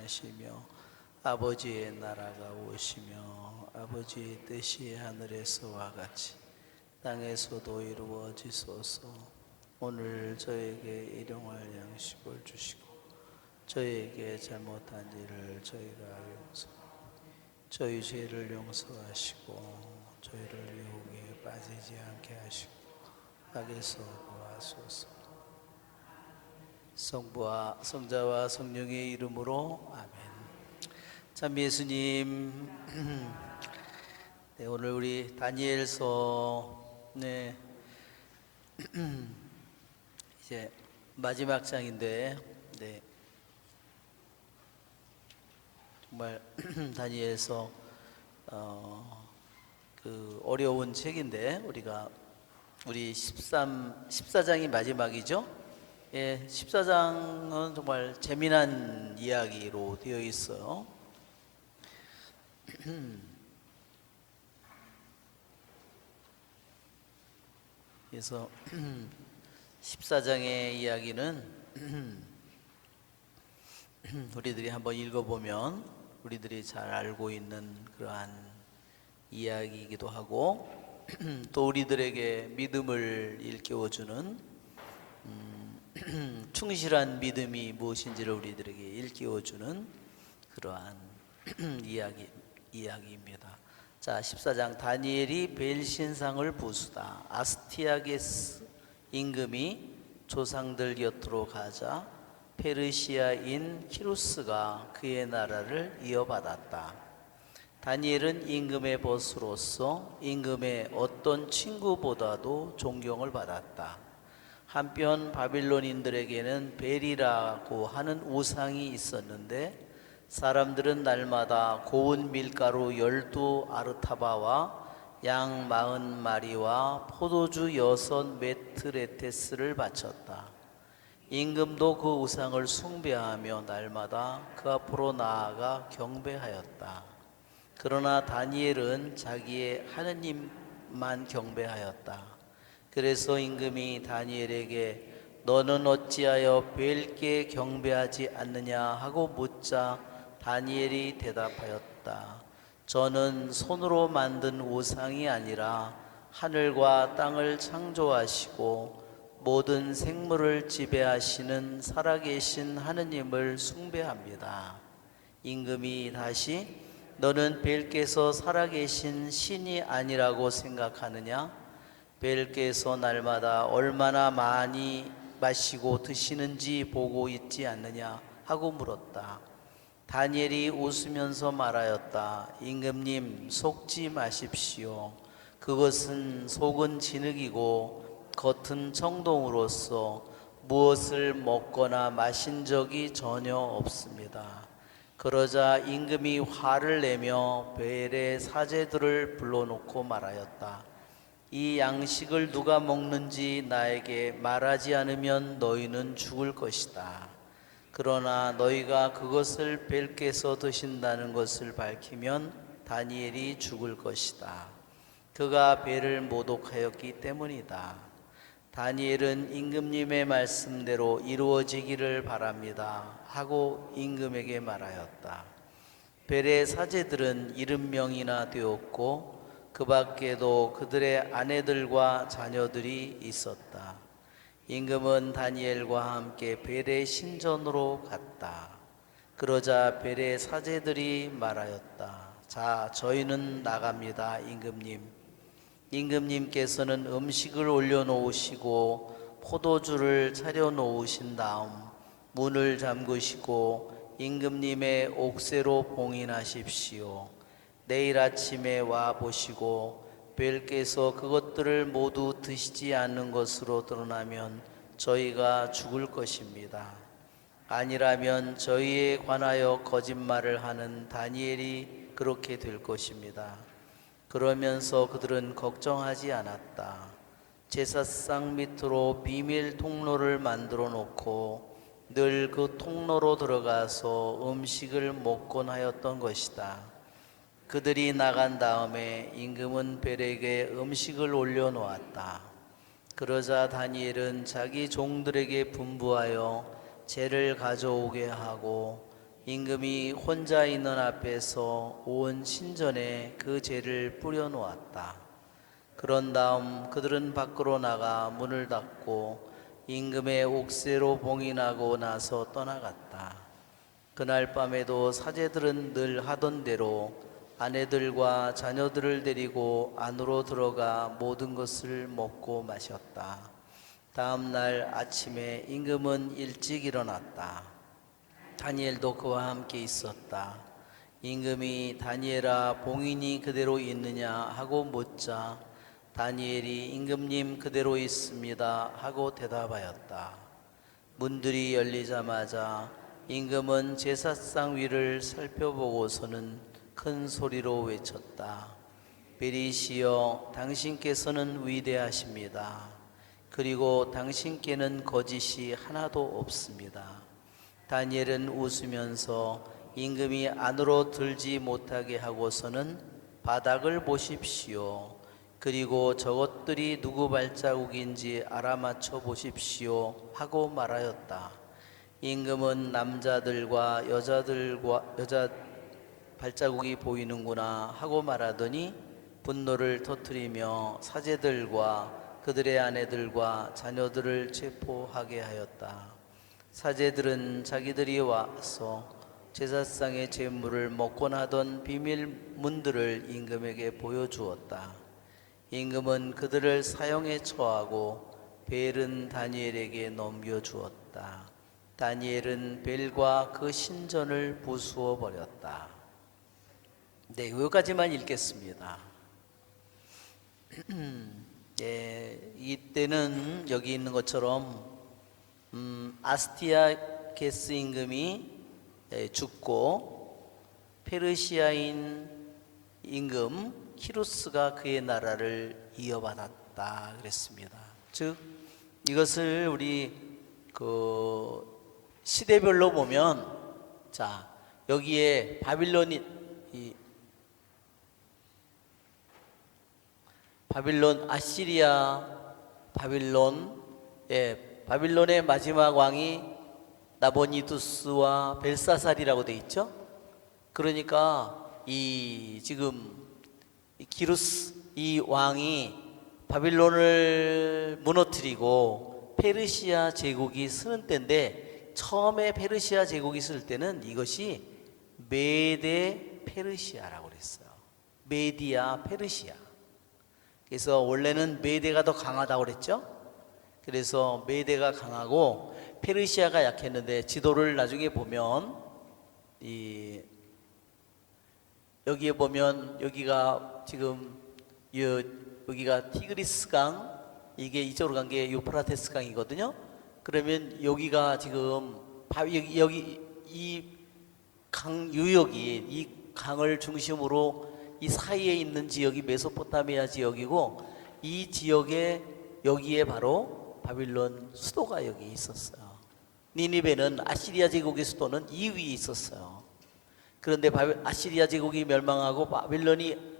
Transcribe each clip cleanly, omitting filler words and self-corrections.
전하시며 아버지의 나라가 오시며 아버지의 뜻이 하늘에서와 같이 땅에서도 이루어지소서. 오늘 저에게 일용할 양식을 주시고 저에게 잘못한 일을 저희가 저희 죄를 용서하시고 저희를 유혹에 빠지지 않게 하시고 악에서 구하소서. 성부와 성자와 성령의 이름으로 아멘. 참 예수님, 네, 오늘 우리 다니엘서 이제 마지막 장인데, 네, 정말 다니엘서 그 어려운 책인데 우리 14장이 마지막이죠. 예, 14장은 정말 재미난 이야기로 되어 있어요. 그래서 14장의 이야기는 우리들이 한번 읽어보면 우리들이 잘 알고 있는 그러한 이야기이기도 하고 또 우리들에게 믿음을 일깨워주는 충실한 믿음이 무엇인지를 우리들에게 일깨워주는 그러한 이야기입니다. 자, 14장. 다니엘이 벨 신상을 부수다. 아스티아게스 임금이 조상들 곁으로 가자 페르시아인 키루스가 그의 나라를 이어받았다. 다니엘은 임금의 벗으로서 임금의 어떤 친구보다도 존경을 받았다. 한편 바빌론인들에게는 벨이라고 하는 우상이 있었는데 사람들은 날마다 고운 밀가루 12아르타바와 양 40마리와 포도주 6메트레테스를 바쳤다. 임금도 그 우상을 숭배하며 날마다 그 앞으로 나아가 경배하였다. 그러나 다니엘은 자기의 하느님만 경배하였다. 그래서 임금이 다니엘에게 너는 어찌하여 벨께 경배하지 않느냐 하고 묻자 다니엘이 대답하였다. 저는 손으로 만든 우상이 아니라 하늘과 땅을 창조하시고 모든 생물을 지배하시는 살아계신 하느님을 숭배합니다. 임금이 다시 너는 벨께서 살아계신 신이 아니라고 생각하느냐? 벨께서 날마다 얼마나 많이 마시고 드시는지 보고 있지 않느냐 하고 물었다. 다니엘이 웃으면서 말하였다. 임금님, 속지 마십시오. 그것은 속은 진흙이고 겉은 청동으로서 무엇을 먹거나 마신 적이 전혀 없습니다. 그러자 임금이 화를 내며 벨의 사제들을 불러놓고 말하였다. 이 양식을 누가 먹는지 나에게 말하지 않으면 너희는 죽을 것이다. 그러나 너희가 그것을 벨께서 드신다는 것을 밝히면 다니엘이 죽을 것이다. 그가 벨을 모독하였기 때문이다. 다니엘은 임금님의 말씀대로 이루어지기를 바랍니다 하고 임금에게 말하였다. 벨의 사제들은 70명이나 되었고 그 밖에도 그들의 아내들과 자녀들이 있었다. 임금은 다니엘과 함께 벨의 신전으로 갔다. 그러자 벨의 사제들이 말하였다. 자, 저희는 나갑니다, 임금님. 임금님께서는 음식을 올려놓으시고 포도주를 차려놓으신 다음 문을 잠그시고 임금님의 옥새로 봉인하십시오. 내일 아침에 와 보시고 벨께서 그것들을 모두 드시지 않는 것으로 드러나면 저희가 죽을 것입니다. 아니라면 저희에 관하여 거짓말을 하는 다니엘이 그렇게 될 것입니다. 그러면서 그들은 걱정하지 않았다. 제사상 밑으로 비밀 통로를 만들어 놓고 늘 그 통로로 들어가서 음식을 먹곤 하였던 것이다. 그들이 나간 다음에 임금은 벨에게 음식을 올려놓았다. 그러자 다니엘은 자기 종들에게 분부하여 재를 가져오게 하고 임금이 혼자 있는 앞에서 온 신전에 그 죄를 뿌려놓았다. 그런 다음 그들은 밖으로 나가 문을 닫고 임금의 옥새로 봉인하고 나서 떠나갔다. 그날 밤에도 사제들은 늘 하던 대로 아내들과 자녀들을 데리고 안으로 들어가 모든 것을 먹고 마셨다. 다음 날 아침에 임금은 일찍 일어났다. 다니엘도 그와 함께 있었다. 임금이 다니엘아 봉인이 그대로 있느냐 하고 묻자 다니엘이 임금님 그대로 있습니다 하고 대답하였다. 문들이 열리자마자 임금은 제사상 위를 살펴보고서는 큰 소리로 외쳤다. 베리시여 당신께서는 위대하십니다. 그리고 당신께는 거짓이 하나도 없습니다. 다니엘은 웃으면서 임금이 안으로 들지 못하게 하고서는 바닥을 보십시오. 그리고 저것들이 누구 발자국인지 알아맞혀 보십시오 하고 말하였다. 임금은 남자들과 여자 발자국이 보이는구나 하고 말하더니 분노를 터뜨리며 사제들과 그들의 아내들과 자녀들을 체포하게 하였다. 사제들은 자기들이 와서 제사상의 제물을 먹고 나던 비밀 문들을 임금에게 보여주었다. 임금은 그들을 사형에 처하고 벨은 다니엘에게 넘겨주었다. 다니엘은 벨과 그 신전을 부수어 버렸다. 네, 여기까지만 읽겠습니다. 이때는 여기 있는 것처럼 아스티아게스 임금이 죽고 페르시아인 임금 키루스가 그의 나라를 이어받았다 그랬습니다. 즉 이것을 우리 그 시대별로 보면 자 여기에 바빌론 아시리아 바빌론의 마지막 왕이 나보니두스와 벨사살이라고 돼 있죠. 그러니까 이 지금 기루스 이 왕이 바빌론을 무너뜨리고 페르시아 제국이 쓰는 때인데 처음에 페르시아 제국이 쓸 때는 이것이 메데 페르시아라고 그랬어요. 메디아 페르시아. 그래서 원래는 메데가 더 강하다고 그랬죠. 그래서 메데가 강하고 페르시아가 약했는데 지도를 나중에 보면 여기에 보면 여기가 지금 여기가 티그리스강 이게 이쪽으로 간 게 유프라테스 강이거든요. 그러면 여기가 지금 여기 이 강 유역이 이 강을 중심으로 이 사이에 있는 지역이 메소포타미아 지역이고 이 지역에 여기에 바로 바빌론 수도가 여기 있었어요. 니니베는 아시리아 제국의 수도는 이 위에 있었어요. 그런데 아시리아 제국이 멸망하고 바빌론이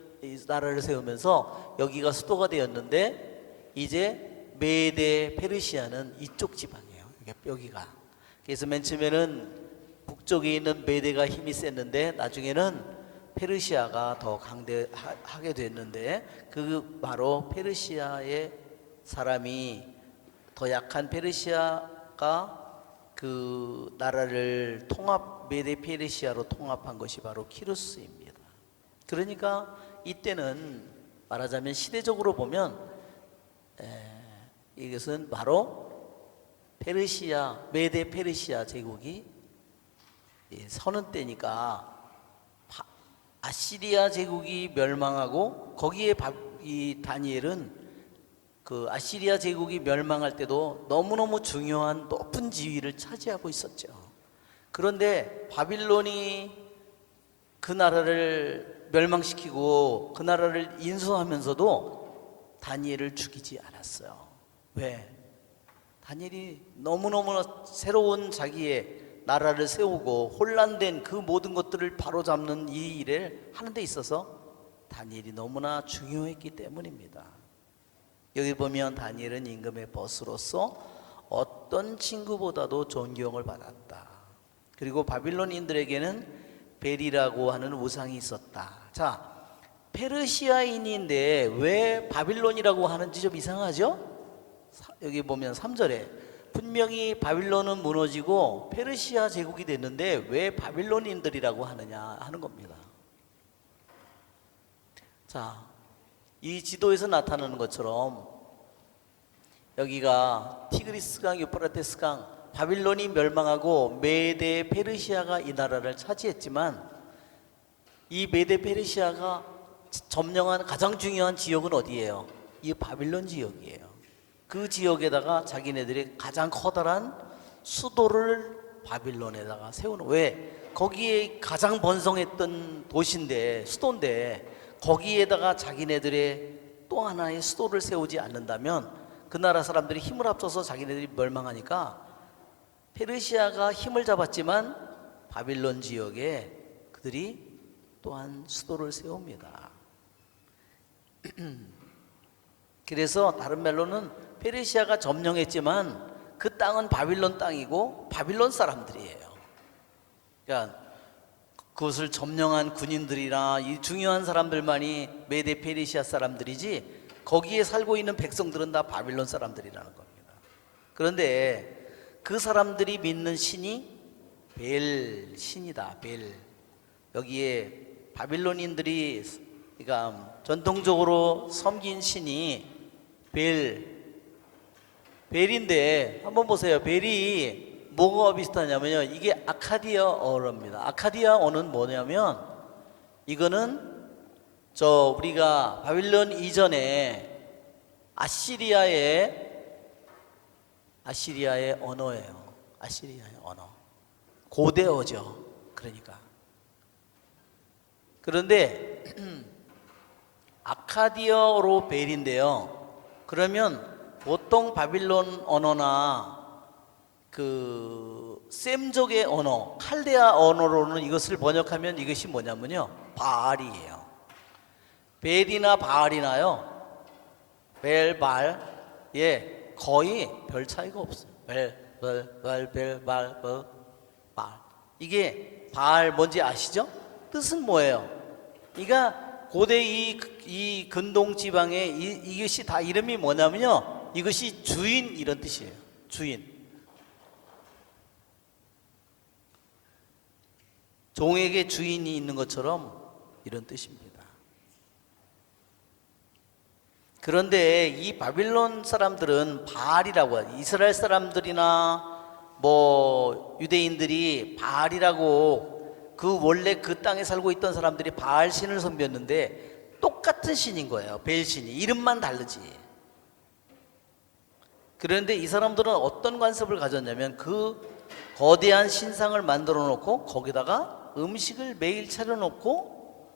나라를 세우면서 여기가 수도가 되었는데 이제 메데 페르시아는 이쪽 지방이에요. 여기가. 그래서 맨 처음에는 북쪽에 있는 메데가 힘이 셌는데 나중에는 페르시아가 더 강대하게 됐는데 그 바로 페르시아의 사람이 더 약한 페르시아가 그 나라를 메데 페르시아로 통합한 것이 바로 키루스입니다. 그러니까 이때는 말하자면 시대적으로 보면 이것은 바로 페르시아 메데 페르시아 제국이 서는 때니까 아시리아 제국이 멸망하고 거기에 이 다니엘은 그 아시리아 제국이 멸망할 때도 너무너무 중요한 높은 지위를 차지하고 있었죠. 그런데 바빌론이 그 나라를 멸망시키고 그 나라를 인수하면서도 다니엘을 죽이지 않았어요. 왜? 다니엘이 너무너무 새로운 자기의 나라를 세우고 혼란된 그 모든 것들을 바로잡는 이 일을 하는 데 있어서 다니엘이 너무나 중요했기 때문입니다. 여기 보면 다니엘은 임금의 벗으로서 어떤 친구보다도 존경을 받았다. 그리고 바빌론인들에게는 벨이라고 하는 우상이 있었다. 자, 페르시아인인데 왜 바빌론이라고 하는지 좀 이상하죠? 여기 보면 3절에 분명히 바빌론은 무너지고 페르시아 제국이 됐는데 왜 바빌론인들이라고 하느냐 하는 겁니다. 자, 이 지도에서 나타나는 것처럼 여기가 티그리스강, 유프라테스강, 바빌론이 멸망하고 메데 페르시아가 이 나라를 차지했지만 이 메데 페르시아가 점령한 가장 중요한 지역은 어디예요? 이 바빌론 지역이에요. 그 지역에다가 자기네들이 가장 커다란 수도를 바빌론에다가 세우는, 왜? 거기에 가장 번성했던 도시인데, 수도인데 거기에다가 자기네들의 또 하나의 수도를 세우지 않는다면 그 나라 사람들이 힘을 합쳐서 자기네들이 멸망하니까 페르시아가 힘을 잡았지만 바빌론 지역에 그들이 또한 수도를 세웁니다. 그래서 다른 말로는 페르시아가 점령했지만 그 땅은 바빌론 땅이고 바빌론 사람들이에요. 그러니까 그것을 점령한 군인들이나 이 중요한 사람들만이 메데 페르시아 사람들이지 거기에 살고 있는 백성들은 다 바빌론 사람들이라는 겁니다. 그런데 그 사람들이 믿는 신이 벨 신이다. 벨. 여기에 바빌론인들이 그러니까 전통적으로 섬긴 신이 벨인데 한번 보세요. 벨이 뭐가 비슷하냐면요, 이게 아카디아어입니다. 아카디아어는 뭐냐면 이거는 우리가 바빌론 이전에 아시리아의 언어예요. 아시리아의 언어, 고대어죠. 그러니까 그런데 아카디아어로 벨인데요. 그러면 보통 바빌론 언어나 그 셈족의 언어, 칼데아 언어로는 이것을 번역하면 이것이 뭐냐면요, 바알이에요. 벨이나 바알이나요, 벨 거의 별 차이가 없어요. 발. 이게 바알 뭔지 아시죠? 뜻은 뭐예요? 그러니까 고대 이 근동 지방에 이것이 다 이름이 뭐냐면요, 이것이 주인 이런 뜻이에요. 주인. 종에게 주인이 있는 것처럼 이런 뜻입니다. 그런데 이 바빌론 사람들은 바알이라고 하죠. 이스라엘 사람들이나 뭐 유대인들이 바알이라고 원래 그 땅에 살고 있던 사람들이 바알 신을 섬겼는데 똑같은 신인 거예요. 벨 신이. 이름만 다르지. 그런데 이 사람들은 어떤 관습을 가졌냐면 그 거대한 신상을 만들어 놓고 거기다가 음식을 매일 차려 놓고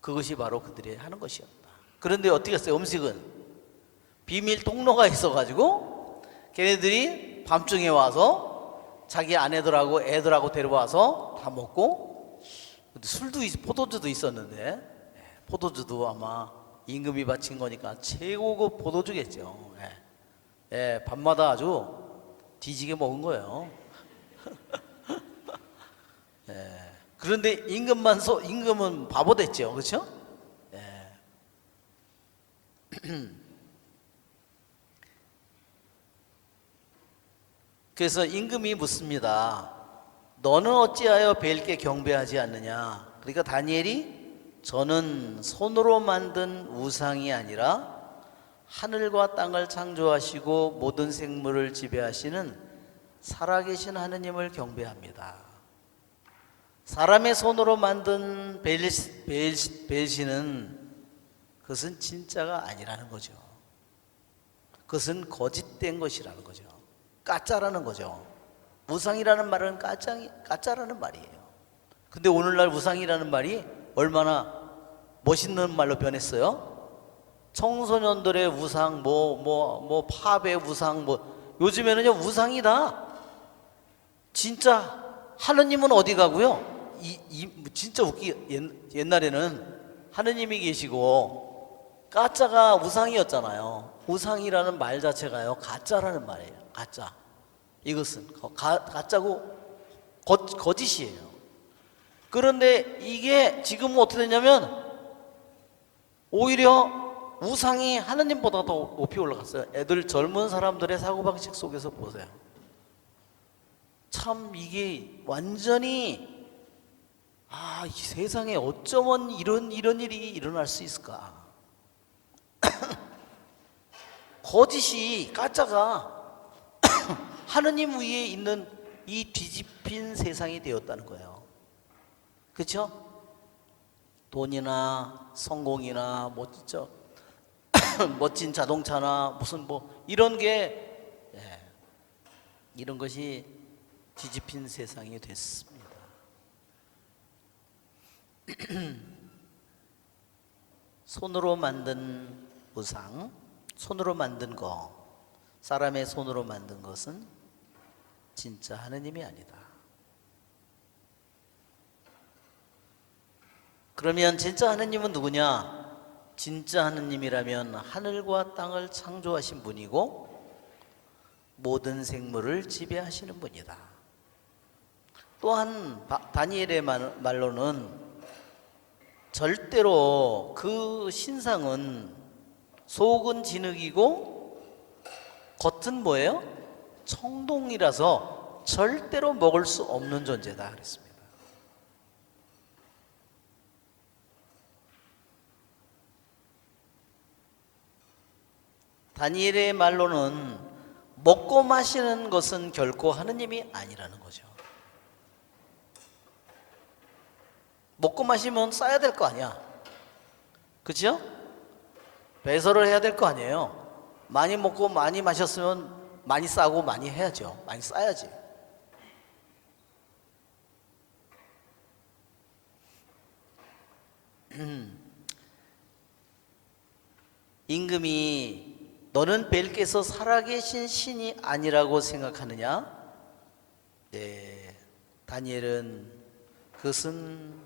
그것이 바로 그들이 하는 것이었다. 그런데 어떻게 했어요? 음식은 비밀 통로가 있어가지고 걔네들이 밤중에 와서 자기 아내들하고 애들하고 데려와서 다 먹고, 술도 포도주도 있었는데, 포도주도 아마 임금이 바친 거니까 최고급 포도주겠죠. 밤마다 아주 뒤지게 먹은 거예요. 그런데 임금은 바보 됐죠, 그렇죠? 그래서 임금이 묻습니다. 너는 어찌하여 벨께 경배하지 않느냐? 그러니까 다니엘이 저는 손으로 만든 우상이 아니라 하늘과 땅을 창조하시고 모든 생물을 지배하시는 살아계신 하느님을 경배합니다. 사람의 손으로 만든 벨신은 그것은 진짜가 아니라는 거죠. 그것은 거짓된 것이라는 거죠. 가짜라는 거죠. 우상이라는 말은 가짜라는 말이에요. 근데 오늘날 우상이라는 말이 얼마나 멋있는 말로 변했어요. 청소년들의 우상, 팝의 우상, 요즘에는요 우상이다. 진짜 하느님은 어디 가고요? 진짜 옛날에는 하느님이 계시고 가짜가 우상이었잖아요. 우상이라는 말 자체가요 가짜라는 말이에요. 가짜. 이것은 가짜고 거짓이에요. 그런데 이게 지금은 어떻게 되냐면 오히려 우상이 하느님보다 더 높이 올라갔어요. 애들 젊은 사람들의 사고방식 속에서 보세요. 참 이게 완전히 이 세상에 어쩌면 이런 일이 일어날 수 있을까. 거짓이 가짜가 하느님 위에 있는 이 뒤집힌 세상이 되었다는 거예요. 그렇죠? 돈이나 성공이나 멋진 멋진 자동차나 무슨 뭐 이런 게 이런 것이 뒤집힌 세상이 됐습니다. 손으로 만든 우상, 손으로 만든 거, 사람의 손으로 만든 것은 진짜 하느님이 아니다. 그러면 진짜 하느님은 누구냐? 진짜 하느님이라면 하늘과 땅을 창조하신 분이고 모든 생물을 지배하시는 분이다. 또한 다니엘의 말로는 절대로 그 신상은 속은 진흙이고 겉은 뭐예요? 청동이라서 절대로 먹을 수 없는 존재다 그랬습니다. 다니엘의 말로는 먹고 마시는 것은 결코 하느님이 아니라는 거죠. 먹고 마시면 써야 될 거 아니야. 그렇죠? 배설을 해야 될 거 아니에요. 많이 먹고 많이 마셨으면 많이 싸고 많이 해야죠. 많이 싸야지. 임금이 너는 벨께서 살아계신 신이 아니라고 생각하느냐? 네, 다니엘은 그것은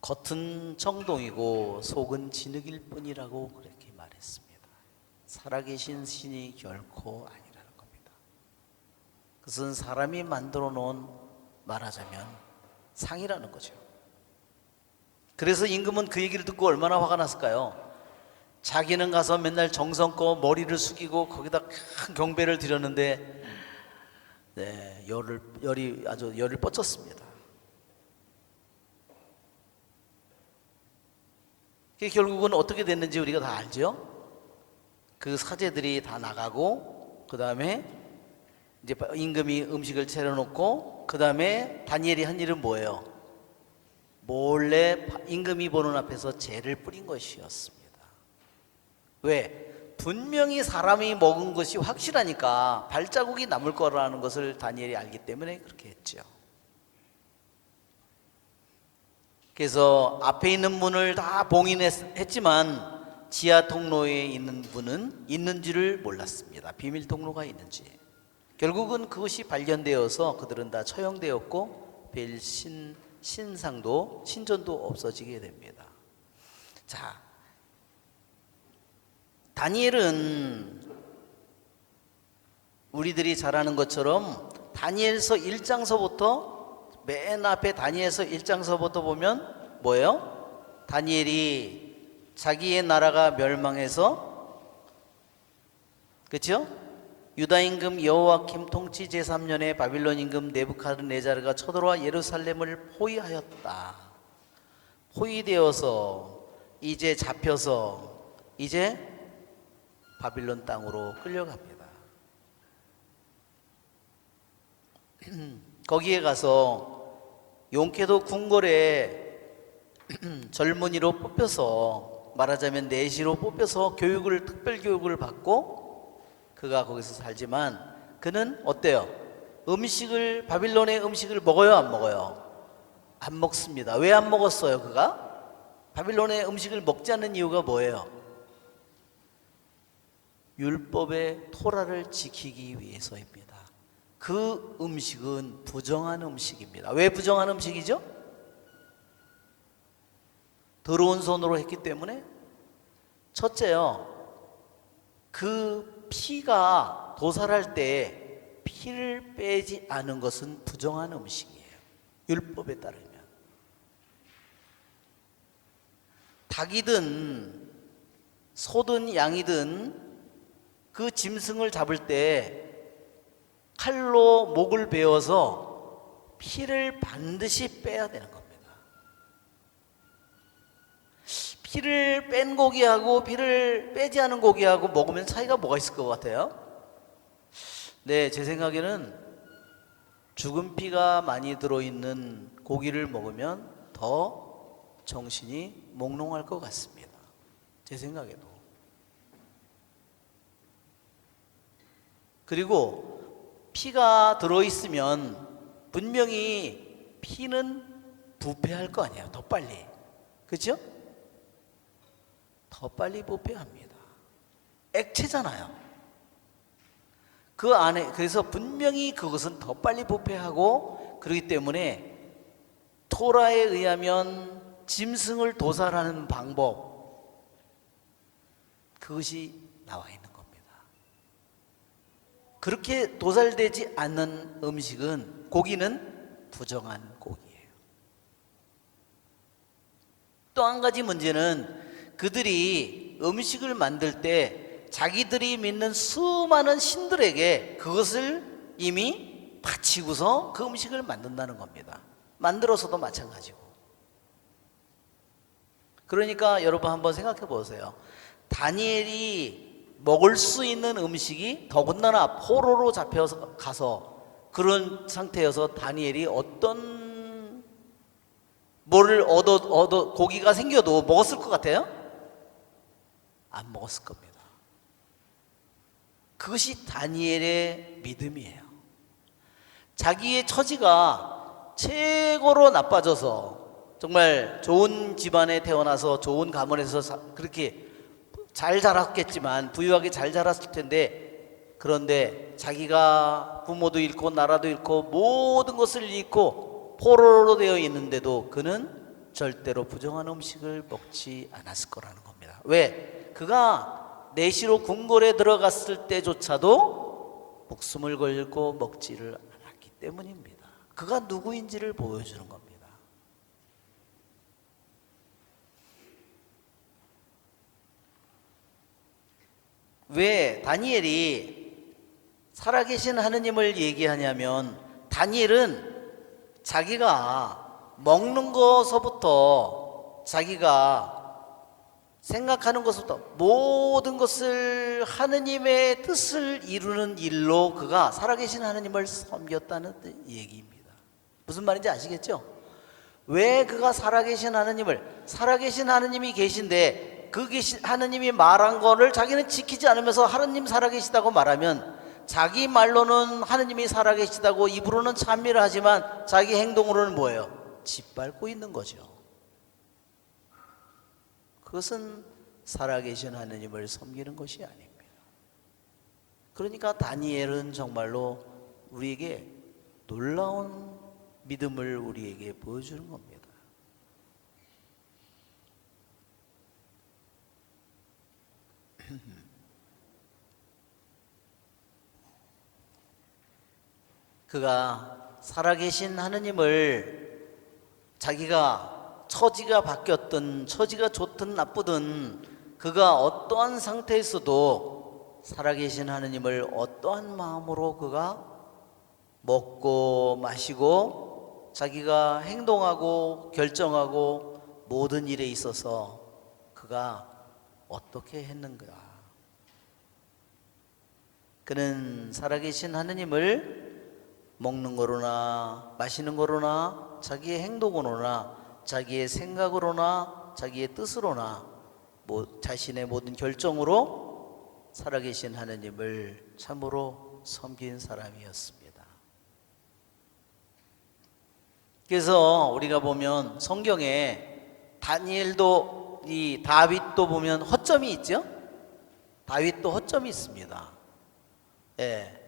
겉은 청동이고 속은 진흙일 뿐이라고 그렇게 말했습니다. 살아계신 신이 결코 아니라는 겁니다. 그것은 사람이 만들어 놓은 말하자면 상이라는 거죠. 그래서 임금은 그 얘기를 듣고 얼마나 화가 났을까요? 자기는 가서 맨날 정성껏 머리를 숙이고 거기다 큰 경배를 드렸는데 열이 아주 열을 뻗쳤습니다. 결국은 어떻게 됐는지 우리가 다 알죠? 그 사제들이 다 나가고 그 다음에 이제 임금이 음식을 차려놓고 그 다음에 다니엘이 한 일은 뭐예요? 몰래 임금이 보는 앞에서 재를 뿌린 것이었습니다. 왜? 분명히 사람이 먹은 것이 확실하니까 발자국이 남을 거라는 것을 다니엘이 알기 때문에 그렇게 했죠. 그래서 앞에 있는 문을 다 봉인했지만 지하 통로에 있는 분은 있는지를 몰랐습니다. 비밀 통로가 있는지. 결국은 그것이 발견되어서 그들은 다 처형되었고 벨 신상도 신전도 없어지게 됩니다. 자, 다니엘은 우리들이 잘 아는 것처럼 다니엘서 1장서부터 맨 앞에 다니엘서 1장서부터 보면 뭐예요? 다니엘이 자기의 나라가 멸망해서 그렇죠? 유다 임금 여호와킴 통치 제3년에 바빌론 임금 네부카드네자르가 쳐들어와 예루살렘을 포위하였다. 포위되어서 이제 잡혀서 이제 바빌론 땅으로 끌려갑니다. 거기에 가서 용케도 궁궐에 젊은이로 뽑혀서 말하자면 내시로 뽑혀서 특별 교육을 받고 그가 거기서 살지만 그는 어때요? 바빌론의 음식을 먹어요, 안 먹어요? 안 먹습니다. 왜 안 먹었어요, 그가? 바빌론의 음식을 먹지 않는 이유가 뭐예요? 율법의 토라를 지키기 위해서입니다. 그 음식은 부정한 음식입니다. 왜 부정한 음식이죠? 더러운 손으로 했기 때문에. 첫째요, 그 피가 도살할 때 피를 빼지 않은 것은 부정한 음식이에요. 율법에 따르면. 닭이든 소든 양이든 그 짐승을 잡을 때 칼로 목을 베어서 피를 반드시 빼야 되는 겁니다. 피를 뺀 고기하고 피를 빼지 않은 고기하고 먹으면 차이가 뭐가 있을 것 같아요? 네, 제 생각에는 죽은 피가 많이 들어있는 고기를 먹으면 더 정신이 몽롱할 것 같습니다. 제 생각에도. 그리고 피가 들어있으면 분명히 피는 부패할 거 아니에요. 더 빨리. 그렇죠? 더 빨리 부패합니다. 액체잖아요. 그 안에, 그래서 분명히 그것은 더 빨리 부패하고, 그렇기 때문에 토라에 의하면 짐승을 도살하는 방법, 그것이 나와 있는 겁니다. 그렇게 도살되지 않는 음식은, 고기는 부정한 고기예요. 또 한 가지 문제는 그들이 음식을 만들 때 자기들이 믿는 수많은 신들에게 그것을 이미 바치고서 그 음식을 만든다는 겁니다. 만들어서도 마찬가지고. 그러니까 여러분 한번 생각해 보세요. 다니엘이 먹을 수 있는 음식이 더군다나 포로로 잡혀서 가서 그런 상태여서 다니엘이 어떤 뭐를 얻어 고기가 생겨도 먹었을 것 같아요? 안 먹었을 겁니다. 그것이 다니엘의 믿음이에요. 자기의 처지가 최고로 나빠져서 정말 좋은 집안에 태어나서 좋은 가문에서 그렇게 잘 자랐겠지만, 부유하게 잘 자랐을 텐데, 그런데 자기가 부모도 잃고 나라도 잃고 모든 것을 잃고 포로로 되어 있는데도 그는 절대로 부정한 음식을 먹지 않았을 거라는 겁니다. 왜? 그가 내시로 궁궐에 들어갔을 때조차도 목숨을 걸고 먹지를 않았기 때문입니다. 그가 누구인지를 보여주는 겁니다. 왜 다니엘이 살아계신 하느님을 얘기하냐면, 다니엘은 자기가 먹는 것서부터, 자기가 생각하는 것부터 모든 것을 하느님의 뜻을 이루는 일로 그가 살아계신 하느님을 섬겼다는 얘기입니다. 무슨 말인지 아시겠죠? 왜 그가 살아계신 하느님이 계신데 그 하느님이 말한 거를 자기는 지키지 않으면서 하느님 살아계시다고 말하면, 자기 말로는 하느님이 살아계시다고 입으로는 찬미를 하지만 자기 행동으로는 뭐예요? 짓밟고 있는 거죠. 그것은 살아계신 하느님을 섬기는 것이 아닙니다. 그러니까 다니엘은 정말로 우리에게 놀라운 믿음을 우리에게 보여주는 겁니다. 그가 살아계신 하느님을, 자기가 처지가 바뀌었든 처지가 좋든 나쁘든 그가 어떠한 상태에서도 살아계신 하느님을 어떠한 마음으로 그가 먹고 마시고 자기가 행동하고 결정하고 모든 일에 있어서 그가 어떻게 했는가. 그는 살아계신 하느님을 먹는 거로나 마시는 거로나 자기의 행동으로나 자기의 생각으로나 자기의 뜻으로나 자신의 모든 결정으로 살아계신 하느님을 참으로 섬긴 사람이었습니다. 그래서 우리가 보면 성경에 다니엘도 이 다윗도 보면 허점이 있죠? 다윗도 허점이 있습니다. 예.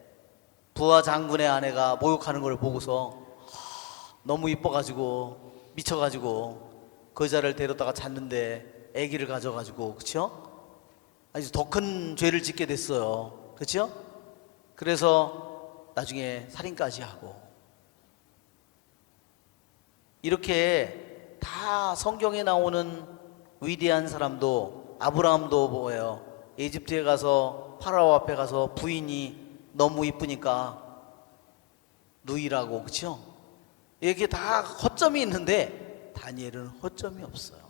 부하 장군의 아내가 모욕하는 걸 보고서 너무 이뻐가지고 미쳐가지고 그 여자를 데려다가 잤는데 아기를 가져가지고, 그쵸? 아주 더 큰 죄를 짓게 됐어요. 그쵸? 그래서 나중에 살인까지 하고, 이렇게 다 성경에 나오는 위대한 사람도, 아브라함도 뭐예요? 이집트에 가서 파라오 앞에 가서 부인이 너무 이쁘니까 누이라고, 그렇죠? 이렇게 다 허점이 있는데 다니엘은 허점이 없어요.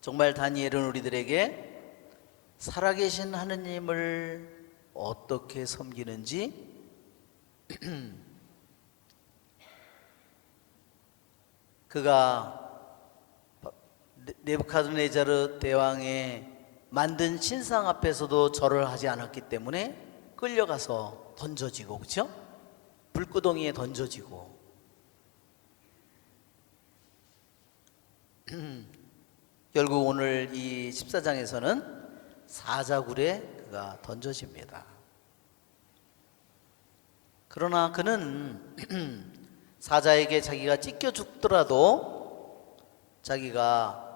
정말 다니엘은 우리들에게 살아계신 하느님을 어떻게 섬기는지 그가 네부카드네자르 대왕의 만든 신상 앞에서도 절을 하지 않았기 때문에 끌려가서 던져지고, 그렇죠? 불구덩이에 던져지고, 결국 오늘 이 14장에서는 사자굴에 그가 던져집니다. 그러나 그는 사자에게 자기가 찢겨 죽더라도, 자기가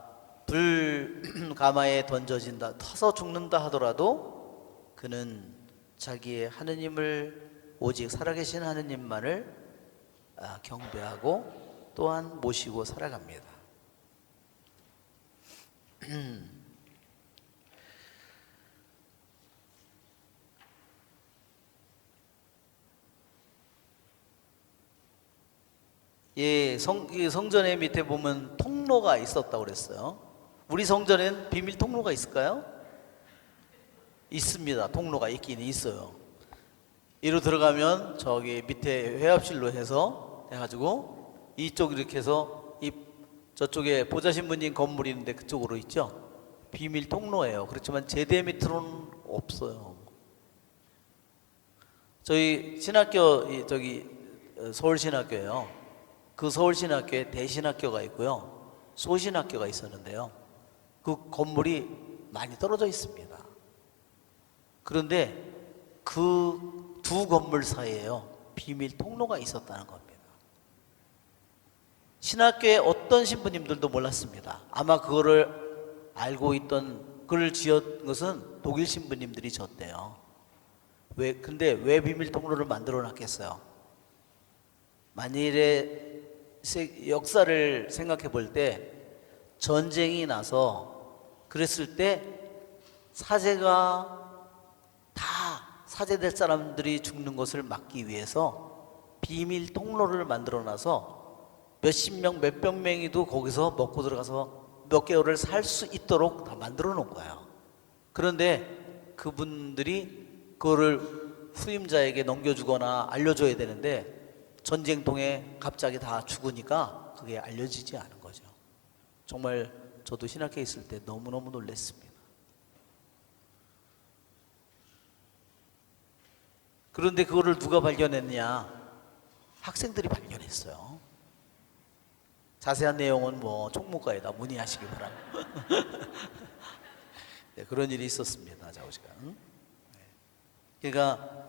불가마에 던져진다, 터서 죽는다 하더라도 그는 자기의 하느님을, 오직 살아계신 하느님만을 경배하고 또한 모시고 살아갑니다. 예, 성전의 밑에 보면 통로가 있었다고 그랬어요. 우리 성전엔 비밀 통로가 있을까요? 있습니다. 통로가 있긴 있어요. 이로 들어가면 저기 밑에 회합실로 해서 해가지고 이쪽 이렇게 해서 저쪽에 보좌신부님 건물이 있는데 그쪽으로 있죠. 비밀 통로예요. 그렇지만 제대 밑으로는 없어요. 저희 신학교 저기 서울신학교예요. 그 서울신학교에 대신학교가 있고요, 소신학교가 있었는데요, 그 건물이 많이 떨어져 있습니다. 그런데 그 두 건물 사이에요, 비밀 통로가 있었다는 겁니다. 신학교의 어떤 신부님들도 몰랐습니다. 아마 그거를 알고 있던, 그걸 지은 것은 독일 신부님들이 졌대요. 근데 왜 비밀 통로를 만들어 놨겠어요? 만일에 역사를 생각해 볼 때, 전쟁이 나서 그랬을 때 사제가 다 사제될 사람들이 죽는 것을 막기 위해서 비밀 통로를 만들어 놔서 몇십 명, 몇백 명이도 거기서 먹고 들어가서 몇 개월을 살 수 있도록 다 만들어 놓은 거예요. 그런데 그분들이 그거를 후임자에게 넘겨주거나 알려줘야 되는데 전쟁통에 갑자기 다 죽으니까 그게 알려지지 않은 거죠. 정말 저도 신학교에 있을 때 너무너무 놀랐습니다. 그런데 그거를 누가 발견했냐? 학생들이 발견했어요. 자세한 내용은 뭐 총무과에다 문의하시기 바랍니다. 네, 그런 일이 있었습니다. 좌우지간. 그러니까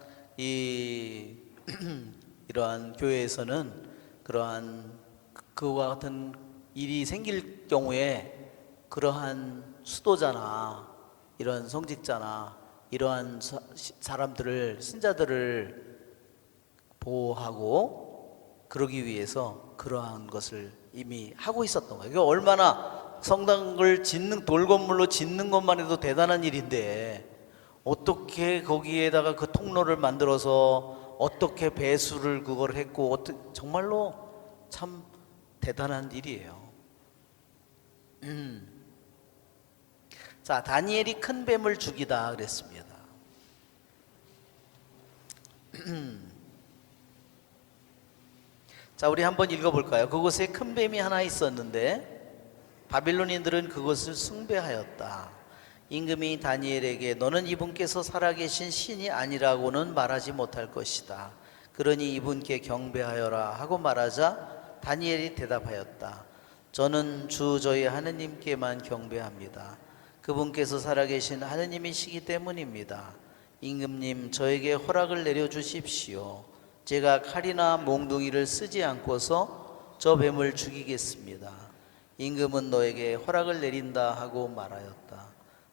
이러한 교회에서는 그러한 그와 같은 일이 생길 경우에 그러한 수도자나 이런 성직자나 이러한 사람들을, 신자들을 보호하고 그러기 위해서 그러한 것을 이미 하고 있었던 거예요. 얼마나 성당을 짓는, 돌건물로 짓는 것만 해도 대단한 일인데 어떻게 거기에다가 그 통로를 만들어서 어떻게 배수를 그걸 했고, 정말로 참 대단한 일이에요. 자, 다니엘이 큰 뱀을 죽이다 그랬습니다. 자, 우리 한번 읽어볼까요? 그곳에 큰 뱀이 하나 있었는데 바빌론인들은 그것을 숭배하였다. 임금이 다니엘에게 너는 이분께서 살아계신 신이 아니라고는 말하지 못할 것이다. 그러니 이분께 경배하여라 하고 말하자 다니엘이 대답하였다. 저는 주 저희 하느님께만 경배합니다. 그분께서 살아계신 하느님이시기 때문입니다. 임금님, 저에게 허락을 내려주십시오. 제가 칼이나 몽둥이를 쓰지 않고서 저 뱀을 죽이겠습니다. 임금은 너에게 허락을 내린다 하고 말하였다.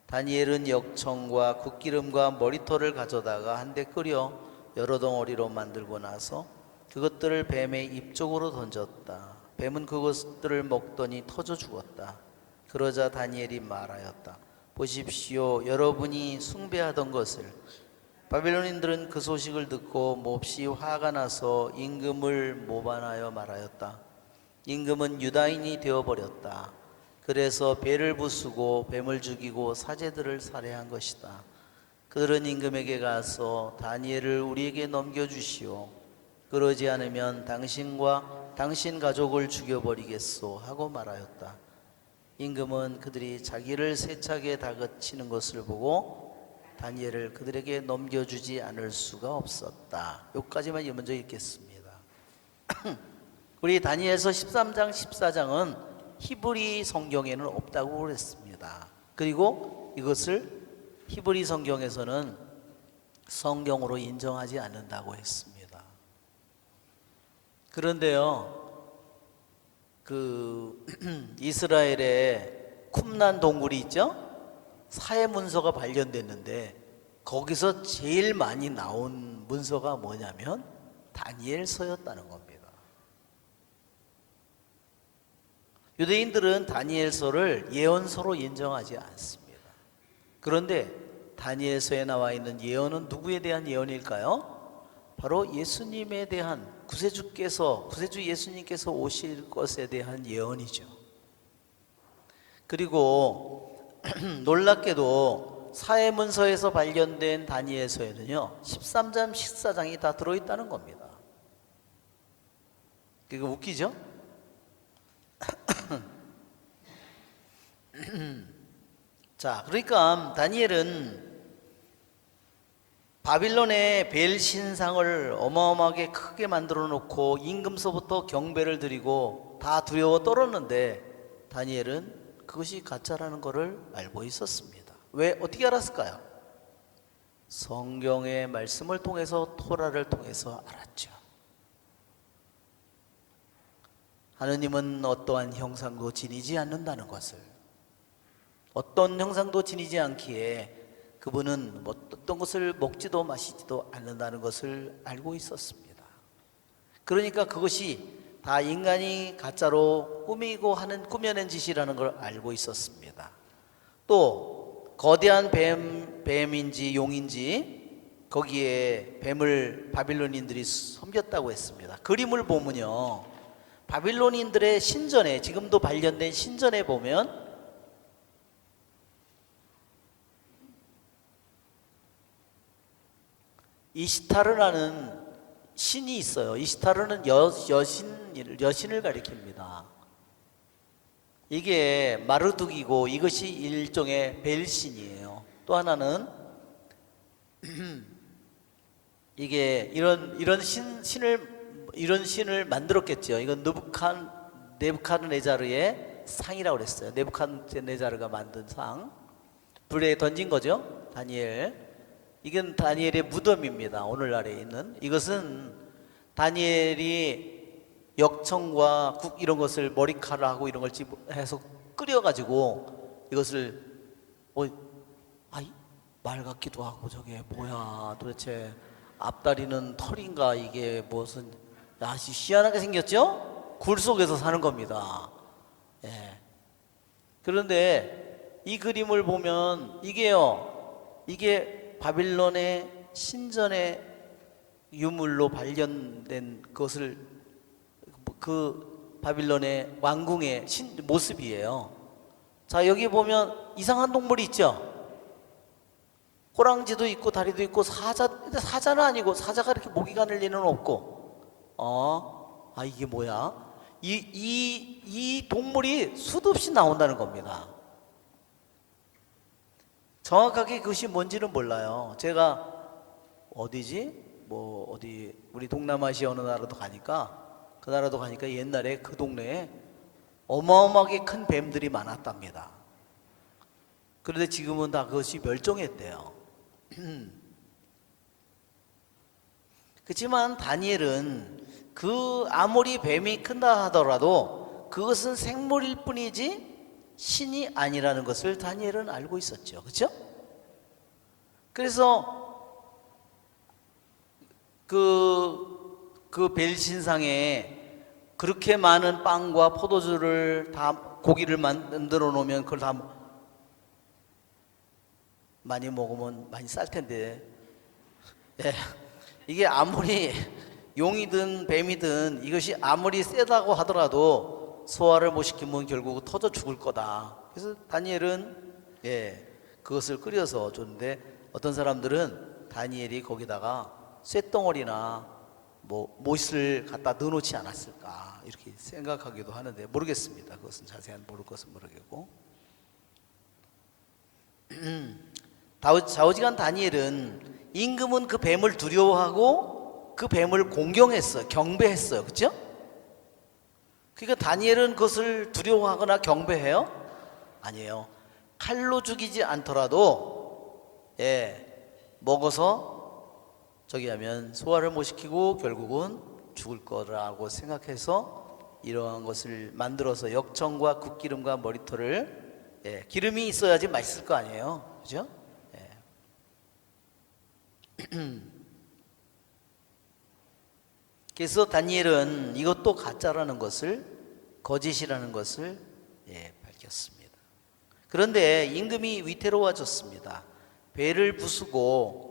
다니엘은 역청과 굿기름과 머리털을 가져다가 한데 끓여 여러 덩어리로 만들고 나서 그것들을 뱀의 입 쪽으로 던졌다. 뱀은 그것들을 먹더니 터져 죽었다. 그러자 다니엘이 말하였다. 보십시오, 여러분이 숭배하던 것을. 바빌론인들은 그 소식을 듣고 몹시 화가 나서 임금을 모반하여 말하였다. 임금은 유다인이 되어버렸다. 그래서 배를 부수고 뱀을 죽이고 사제들을 살해한 것이다. 그들은 임금에게 가서 다니엘을 우리에게 넘겨주시오. 그러지 않으면 당신과 당신 가족을 죽여버리겠소 하고 말하였다. 임금은 그들이 자기를 세차게 다그치는 것을 보고 다니엘을 그들에게 넘겨주지 않을 수가 없었다. 여기까지만 먼저 읽겠습니다. 우리 다니엘서 13장 14장은 히브리 성경에는 없다고 그랬습니다. 그리고 이것을 히브리 성경에서는 성경으로 인정하지 않는다고 했습니다. 그런데요, 이스라엘에 쿰란 동굴이 있죠? 사해 문서가 발견됐는데 거기서 제일 많이 나온 문서가 뭐냐면 다니엘서였다는 겁니다. 유대인들은 다니엘서를 예언서로 인정하지 않습니다. 그런데 다니엘서에 나와 있는 예언은 누구에 대한 예언일까요? 바로 예수님에 대한 구세주 예수님께서 오실 것에 대한 예언이죠. 그리고 놀랍게도 사해문서에서 발견된 다니엘서에는요 13장 14장이 다 들어있다는 겁니다. 이거 웃기죠? 자, 그러니까 다니엘은 바빌론의 벨 신상을 어마어마하게 크게 만들어 놓고 임금서부터 경배를 드리고 다 두려워 떨었는데 다니엘은 그것이 가짜라는 것을 알고 있었습니다. 왜? 어떻게 알았을까요? 성경의 말씀을 통해서, 토라를 통해서 알았죠. 하느님은 어떠한 형상도 지니지 않는다는 것을, 어떤 형상도 지니지 않기에 그분은 어떤 것을 먹지도 마시지도 않는다는 것을 알고 있었습니다. 그러니까 그것이 다 인간이 가짜로 꾸며낸 짓이라는 걸 알고 있었습니다. 또 거대한 뱀인지 용인지 거기에 뱀을 바빌론인들이 섬겼다고 했습니다. 그림을 보면요, 바빌론인들의 신전에, 지금도 발견된 신전에 보면 이시타르라는 신이 있어요. 이시타르는 여신을 가리킵니다. 이게 마르둑이고 이것이 일종의 벨신이에요. 또 하나는 이게 이런 신을 만들었겠죠. 이건 네부카드네자르의 상이라고 그랬어요. 네부카드네자르가 만든 상, 불에 던진 거죠. 다니엘. 이건 다니엘의 무덤입니다. 오늘날에 있는. 이것은 다니엘이 역청과 국 이런 것을 머리카락하고 이런 걸 해서 끓여가지고 이것을 말 같기도 하고 저게 뭐야 도대체 앞다리는 털인가 이게 무슨 아주 희한하게 생겼죠? 굴 속에서 사는 겁니다. 예. 그런데 이 그림을 보면 이게 바빌론의 신전의 유물로 발견된 것을 그 바빌론의 왕궁의 모습이에요. 자, 여기 보면 이상한 동물이 있죠. 호랑지도 있고 다리도 있고 사자는 아니고, 사자가 이렇게 목이 가늘 리는 없고, 이게 뭐야? 이 동물이 수도 없이 나온다는 겁니다. 정확하게 그것이 뭔지는 몰라요. 제가 우리 동남아시아 어느 나라도 가니까, 그 나라도 가니까 옛날에 그 동네에 어마어마하게 큰 뱀들이 많았답니다. 그런데 지금은 다 그것이 멸종했대요. 그렇지만 다니엘은 아무리 뱀이 큰다 하더라도 그것은 생물일 뿐이지 신이 아니라는 것을 다니엘은 알고 있었죠. 그렇죠? 그래서 그 벨신상에 그렇게 많은 빵과 포도주를 다 고기를 만들어 놓으면 그걸 다 많이 먹으면 많이 쌀 텐데, 예, 이게 아무리 용이든 뱀이든 이것이 아무리 세다고 하더라도 소화를 못 시키면 결국 터져 죽을 거다. 그래서 다니엘은 그것을 끓여서 줬는데, 어떤 사람들은 다니엘이 거기다가 쇳덩어리나 뭐 못을 갖다 넣어놓지 않았을까 이렇게 생각하기도 하는데 모르겠습니다. 그것은 자세한 모를 것은 모르겠고. 좌우지간 다니엘은 임금은 그 뱀을 두려워하고 그 뱀을 공경했어요. 경배했어요. 그렇죠? 그러니까 다니엘은 그것을 두려워하거나 경배해요? 아니에요. 칼로 죽이지 않더라도 먹어서 저기 하면 소화를 못 시키고 결국은 죽을 거라고 생각해서 이러한 것을 만들어서 역청과 국기름과 머리털을, 기름이 있어야지 맛있을 거 아니에요. 그죠? 그래서 다니엘은 이것도 가짜라는 것을, 거짓이라는 것을 밝혔습니다. 그런데 임금이 위태로워졌습니다. 배를 부수고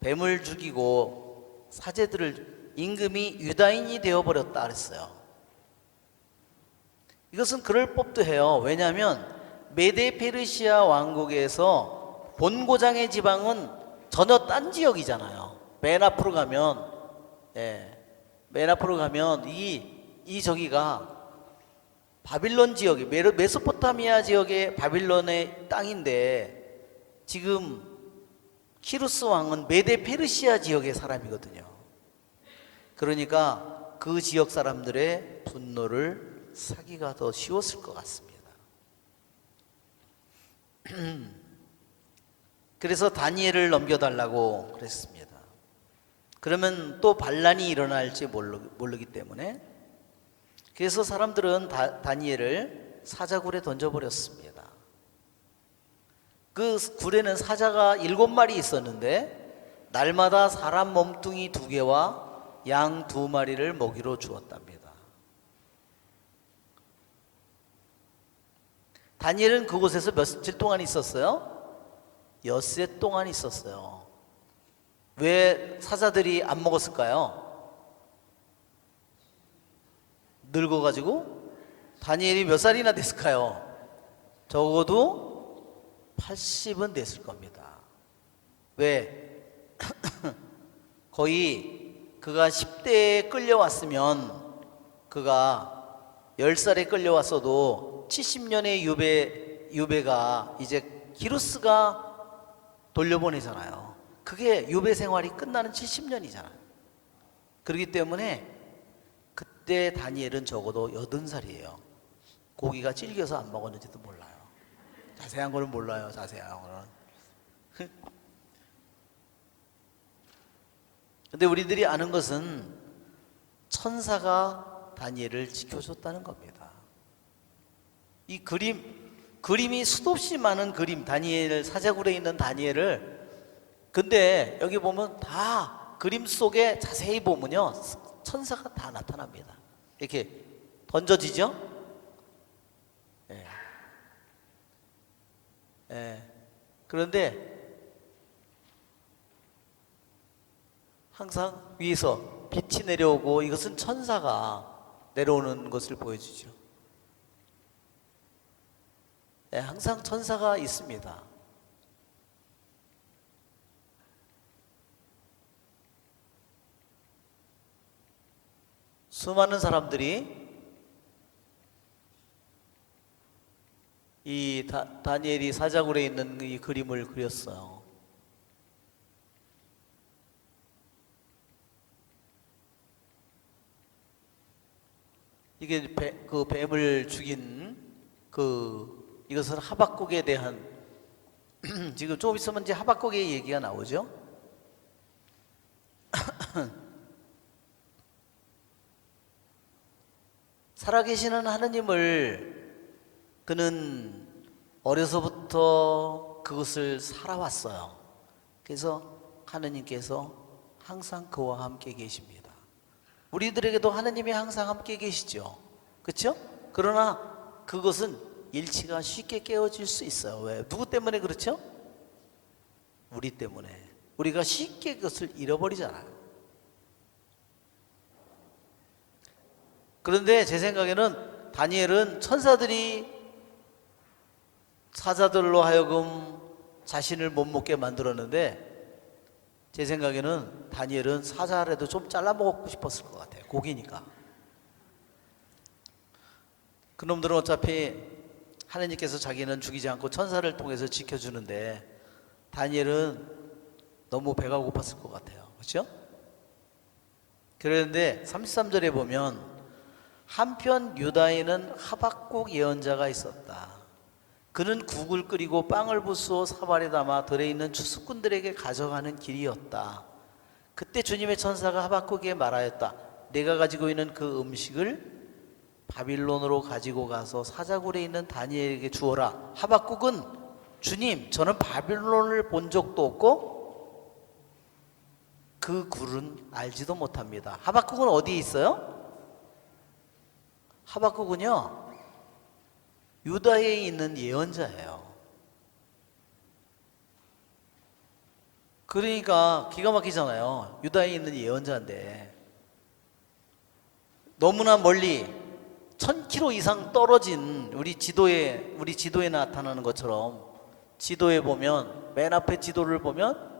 뱀을 죽이고 사제들을, 임금이 유다인이 되어버렸다 그랬어요. 이것은 그럴 법도 해요. 왜냐하면 메데 페르시아 왕국에서 본고장의 지방은 전혀 딴 지역이잖아요. 맨 앞으로 가면, 맨 앞으로 가면 이 저기가 바빌론 지역이, 메소포타미아 지역의 바빌론의 땅인데, 지금 키루스 왕은 메데 페르시아 지역의 사람이거든요. 그러니까 그 지역 사람들의 분노를 사기가 더 쉬웠을 것 같습니다. 그래서 다니엘을 넘겨달라고 그랬습니다. 그러면 또 반란이 일어날지 모르기 때문에, 그래서 사람들은 다니엘을 사자굴에 던져버렸습니다. 그 굴에는 사자가 7마리 있었는데 날마다 사람 몸뚱이 2개와 양 2마리를 먹이로 주었답니다. 다니엘은 그곳에서 며칠 동안 있었어요? 엿새 동안 있었어요. 왜 사자들이 안 먹었을까요? 늙어가지고. 다니엘이 몇 살이나 됐을까요? 적어도 80은 됐을 겁니다. 왜? 거의 그가 10대에 끌려왔으면, 그가 10살에 끌려왔어도 70년의 유배가 이제 기루스가 돌려보내잖아요. 그게 유배 생활이 끝나는 70년이잖아요. 그렇기 때문에 그때 다니엘은 적어도 80살이에요. 고기가 질겨서 안 먹었는지도 몰라요. 자세한 거는 몰라요. 자세한 거는. 근데 우리들이 아는 것은 천사가 다니엘을 지켜줬다는 겁니다. 이 그림이 수도 없이 많은 그림, 다니엘, 사자굴에 있는 다니엘을, 근데 여기 보면 다 그림 속에 자세히 보면요, 천사가 다 나타납니다. 이렇게 던져지죠? 그런데 항상 위에서 빛이 내려오고, 이것은 천사가 내려오는 것을 보여주죠. 항상 천사가 있습니다. 수많은 사람들이 이 다니엘이 사자굴에 있는 이 그림을 그렸어요. 이게 그 뱀을 죽인 이것은 하박국에 대한 지금 조금 있으면 이제 하박국의 얘기가 나오죠. 살아계시는 하느님을 그는 어려서부터 그것을 살아왔어요. 그래서 하느님께서 항상 그와 함께 계십니다. 우리들에게도 하느님이 항상 함께 계시죠. 그렇죠? 그러나 그것은 일치가 쉽게 깨어질 수 있어요. 왜? 누구 때문에 그렇죠? 우리 때문에. 우리가 쉽게 그것을 잃어버리잖아요. 그런데 제 생각에는 다니엘은 천사들이 사자들로 하여금 자신을 못 먹게 만들었는데, 제 생각에는 다니엘은 사자라도 좀 잘라 먹고 싶었을 것 같아요. 고기니까. 그놈들은 어차피 하느님께서 자기는 죽이지 않고 천사를 통해서 지켜주는데, 다니엘은 너무 배가 고팠을 것 같아요. 그렇죠? 그런데 33절에 보면 한편 유다에는 하박국 예언자가 있었다. 그는 국을 끓이고 빵을 부수어 사발에 담아 들에 있는 추수꾼들에게 가져가는 길이었다. 그때 주님의 천사가 하박국에게 말하였다. 내가 가지고 있는 그 음식을 바빌론으로 가지고 가서 사자굴에 있는 다니엘에게 주어라. 하박국은 주님, 저는 바빌론을 본 적도 없고 그 굴은 알지도 못합니다. 하박국은 어디에 있어요? 하박국은요, 유다에 있는 예언자예요. 그러니까 기가 막히잖아요. 유다에 있는 예언자인데 너무나 멀리 1000km 이상 떨어진 우리 지도에 나타나는 것처럼, 지도에 보면, 맨 앞에 지도를 보면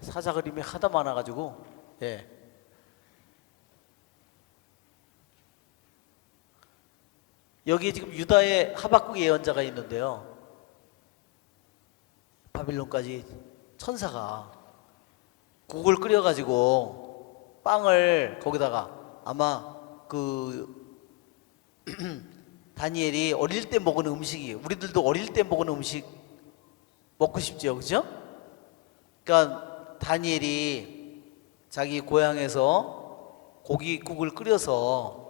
사자 그림이 하도 많아가지고, 여기 지금 유다의 하박국 예언자가 있는데요, 바빌론까지 천사가 국을 끓여가지고 빵을 거기다가, 아마 다니엘이 어릴 때 먹은 음식이, 우리들도 어릴 때 먹은 음식 먹고 싶죠, 그죠? 그러니까 다니엘이 자기 고향에서 고깃국을 끓여서,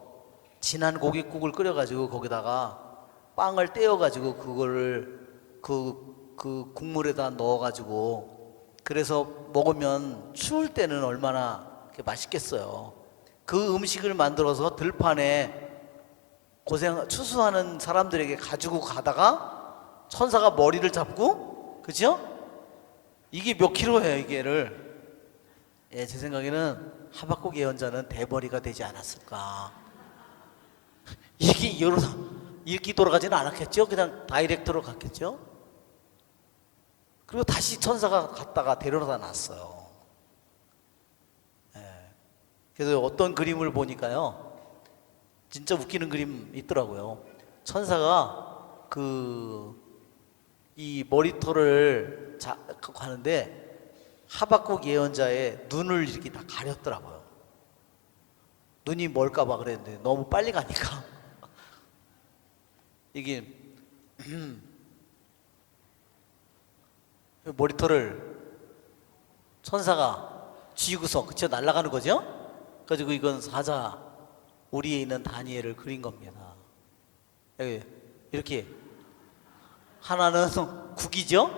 진한 고깃국을 끓여가지고 거기다가 빵을 떼어가지고 그거를 그 국물에다 넣어가지고, 그래서 먹으면 추울 때는 얼마나 맛있겠어요. 그 음식을 만들어서 들판에 추수하는 사람들에게 가지고 가다가 천사가 머리를 잡고, 그죠? 이게 몇 킬로예요, 이게를. 제 생각에는 하박국 예언자는 대머리가 되지 않았을까. 이게 이렇게 돌아가지는 않았겠죠? 그냥 다이렉트로 갔겠죠? 그리고 다시 천사가 갔다가 데려다 놨어요. 그래서 어떤 그림을 보니까요, 진짜 웃기는 그림 있더라고요. 천사가 이 머리털을 가는데 하박국 예언자의 눈을 이렇게 다 가렸더라고요. 눈이 뭘까봐 그랬는데 너무 빨리 가니까 이게 머리털을 천사가 쥐고서, 그쵸, 날아가는 거죠. 그래가지고 이건 사자 우리에 있는 다니엘을 그린 겁니다. 이렇게 하나는 국이죠,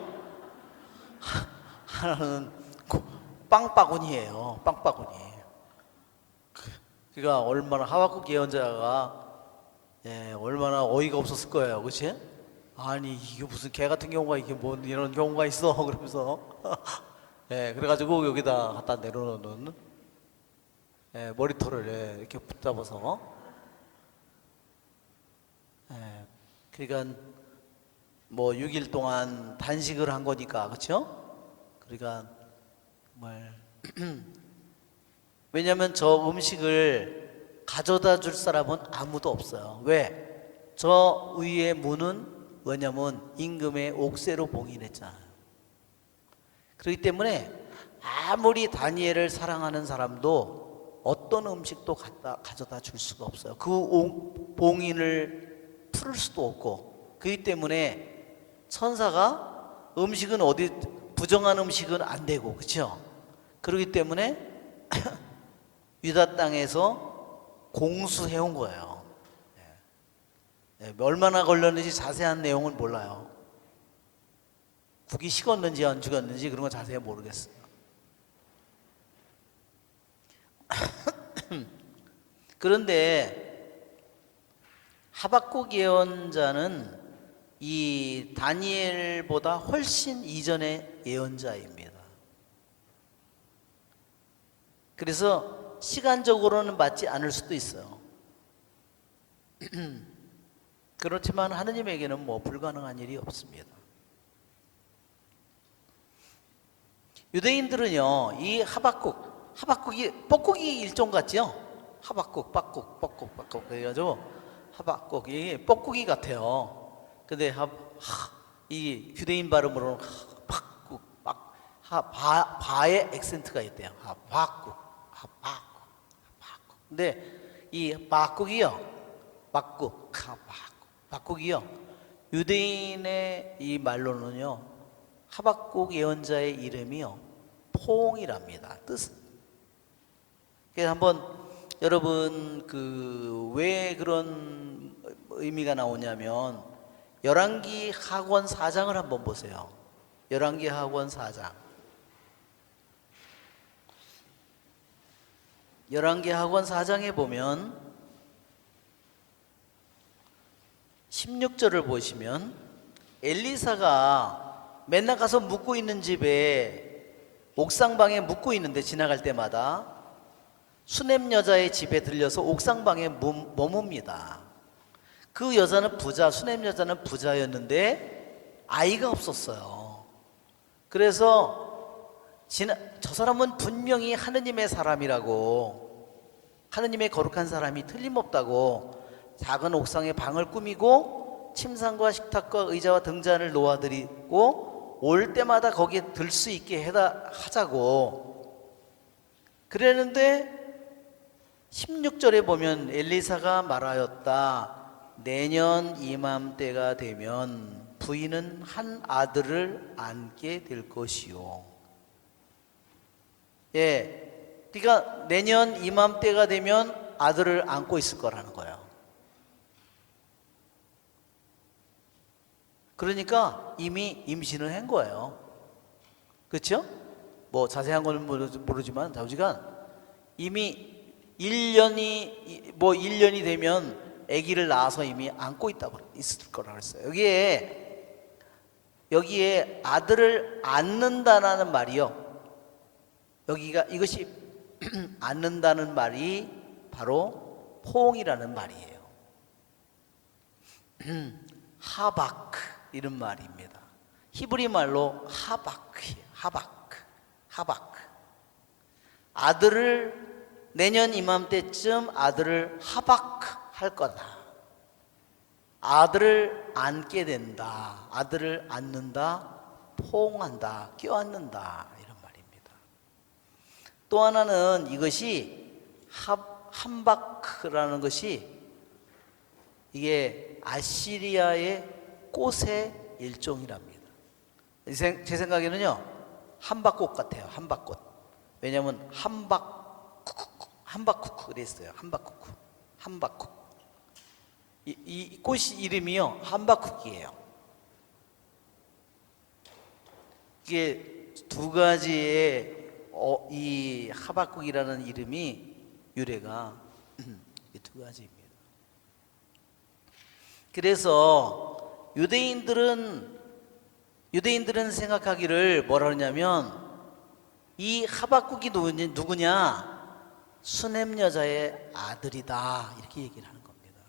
하나는 빵바구니예요. 빵바구니. 그러니까 얼마나 하박국 예언자가 얼마나 어이가 없었을 거예요, 그렇지? 아니 이게 무슨 개 같은 경우가, 이게 뭐 이런 경우가 있어 그러면서 그래가지고 여기다 갖다 내려놓는 머리털을 이렇게 붙잡아서, 그러니까 뭐 6일 동안 단식을 한 거니까, 그렇죠? 그러니까 정말 왜냐하면 저 음식을 가져다 줄 사람은 아무도 없어요. 왜? 저 위의 문은 왜냐면 임금의 옥새로 봉인했잖아요. 그렇기 때문에 아무리 다니엘을 사랑하는 사람도 어떤 음식도 가져다 줄 수가 없어요. 그 봉인을 풀을 수도 없고. 그렇기 때문에 천사가 음식은 부정한 음식은 안 되고, 그렇죠? 그렇기 때문에 유다 땅에서 공수해온 거예요. 얼마나 걸렸는지 자세한 내용은 몰라요. 국이 식었는지 안 죽었는지 그런 건 자세히 모르겠어요. 그런데 하박국 예언자는 이 다니엘보다 훨씬 이전의 예언자입니다. 그래서 시간적으로는 맞지 않을 수도 있어요. 그렇지만 하느님에게는 뭐 불가능한 일이 없습니다. 유대인들은요, 이 하박국이 뻐꾸기 일종 같죠? 하박국, 뻐국 그래가지고 하박국이 뻐꾸기 같아요. 근데 이 유대인 발음으로는 하박국, 바의 액센트가 있대요. 하박국. 근데 이 박국이요, 유대인의 이 말로는요, 하박국 예언자의 이름이요, 포옹이랍니다. 뜻은. 그래서 한번 여러분 왜 그런 의미가 나오냐면 열왕기 하권 4장을 한번 보세요. 열왕기 하권 4장. 열왕기 하권 4장에 보면 16절을 보시면 엘리사가 맨날 가서 묵고 있는 집에 옥상방에 묵고 있는데 지나갈 때마다 수냄 여자의 집에 들려서 옥상방에 머뭅니다. 그 여자는 수냄 여자는 부자였는데 아이가 없었어요. 그래서 저 사람은 분명히 하느님의 사람이라고, 하느님의 거룩한 사람이 틀림없다고 작은 옥상에 방을 꾸미고 침상과 식탁과 의자와 등잔을 놓아드리고 올 때마다 거기에 들 수 있게 하자고 그랬는데 16절에 보면 엘리사가 말하였다. 내년 이맘때가 되면 부인은 한 아들을 안게 될 것이요. 그러니까 내년 이맘때가 되면 아들을 안고 있을 거라는 거예요. 그러니까 이미 임신을 한 거예요. 그렇죠? 뭐 자세한 건 모르지만 좌우지간 이미 1년이 되면 아기를 낳아서 이미 안고 있을 거라고 했어요. 여기에 아들을 안는다라는 말이요. 이것이 안는다는 말이 바로 포옹이라는 말이에요. 하박 이런 말입니다. 히브리 말로 하박. 내년 이맘때쯤 아들을 하박할 거다. 아들을 안게 된다. 아들을 안는다. 포옹한다. 껴안는다. 이런 말입니다. 또 하나는 이것이 함박라는 것이 이게 아시리아의 꽃의 일종이랍니다. 제 생각에는요, 함박꽃 같아요. 함박꽃. 왜냐하면 함박쿠쿠 그랬어요. 함박쿠쿠. 이 꽃 이름이요, 함박쿠키예요. 이게 두 가지의 이 하박국이라는 이름이 유래가 이 두 가지입니다. 그래서 유대인들은 생각하기를 뭐라 그러냐면 이 하박국이 누구냐? 수냄 여자의 아들이다. 이렇게 얘기를 하는 겁니다.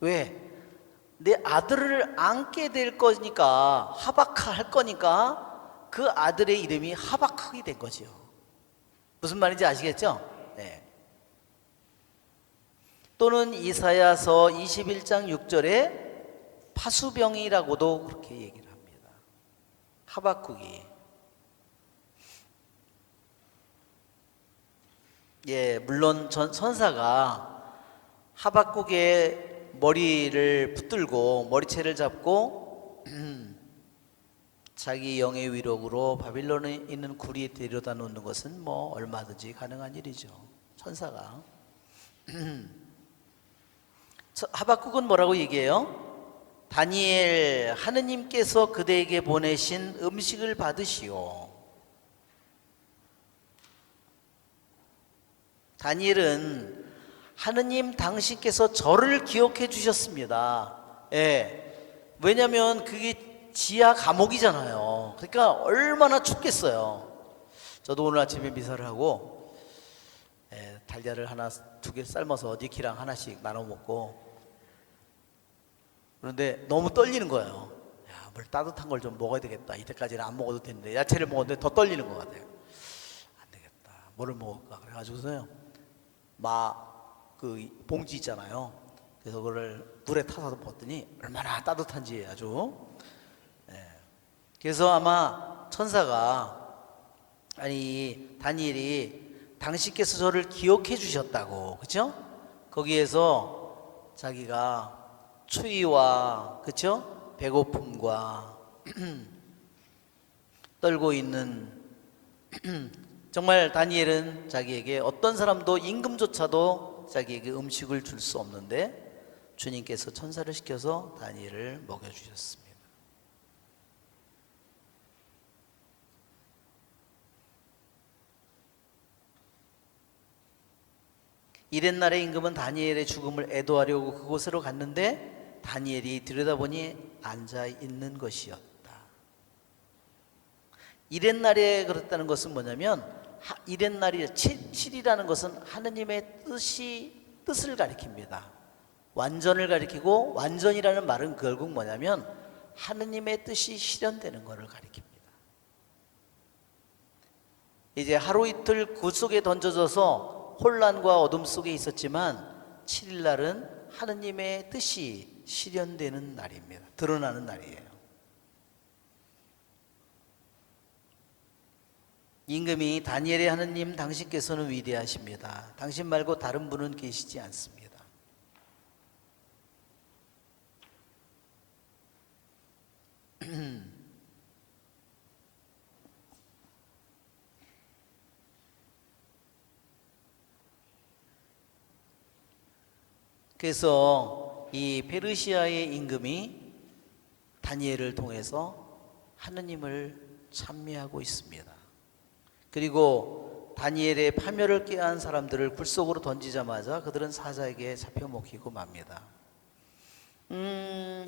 왜? 내 아들을 안게 될 거니까, 하박할 거니까 그 아들의 이름이 하박국이 된 거죠. 무슨 말인지 아시겠죠? 네. 또는 이사야서 21장 6절에 파수병이라고도 그렇게 얘기를 합니다. 하박국이. 물론 선사가 하박국의 머리를 붙들고 머리채를 잡고 자기 영의 위력으로 바빌론에 있는 구리에 데려다 놓는 것은 뭐 얼마든지 가능한 일이죠. 천사가. 하박국은 뭐라고 얘기해요? 다니엘, 하느님께서 그대에게 보내신 음식을 받으시오. 다니엘은 하느님 당신께서 저를 기억해 주셨습니다. 예. 왜냐하면 그게 지하 감옥이잖아요. 그러니까 얼마나 춥겠어요. 저도 오늘 아침에 미사를 하고 달걀을 하나, 두 개 삶아서 니키랑 하나씩 나눠 먹고, 그런데 너무 떨리는 거예요. 야, 뭘 따뜻한 걸 좀 먹어야 되겠다. 이때까지는 안 먹어도 되는데, 야채를 먹었는데 더 떨리는 것 같아요. 안 되겠다. 뭐를 먹을까? 그래가지고서요, 그 봉지 있잖아요. 그래서 그거를 물에 타서 먹었더니 얼마나 따뜻한지 아주. 그래서 아마 천사가, 아니 다니엘이 당신께서 저를 기억해 주셨다고, 그렇죠? 거기에서 자기가 추위와, 그렇죠? 배고픔과 떨고 있는 정말 다니엘은 자기에게 어떤 사람도 임금조차도 자기에게 음식을 줄 수 없는데 주님께서 천사를 시켜서 다니엘을 먹여주셨습니다. 이튿날에 임금은 다니엘의 죽음을 애도하려고 그곳으로 갔는데 다니엘이 들여다보니 앉아 있는 것이었다. 이튿날에 그랬다는 것은 뭐냐면, 이렛날이 7이라는 것은 하느님의 뜻을 가리킵니다. 완전을 가리키고, 완전이라는 말은 결국 뭐냐면 하느님의 뜻이 실현되는 것을 가리킵니다. 이제 하루 이틀 그 속에 던져져서 혼란과 어둠 속에 있었지만 7일날은 하느님의 뜻이 실현되는 날입니다. 드러나는 날이에요. 임금이 다니엘의 하느님 당신께서는 위대하십니다. 당신 말고 다른 분은 계시지 않습니다. 그래서 이 페르시아의 임금이 다니엘을 통해서 하느님을 찬미하고 있습니다. 그리고 다니엘의 파멸을 꾀한 사람들을 불 속으로 던지자마자 그들은 사자에게 잡혀 먹히고 맙니다.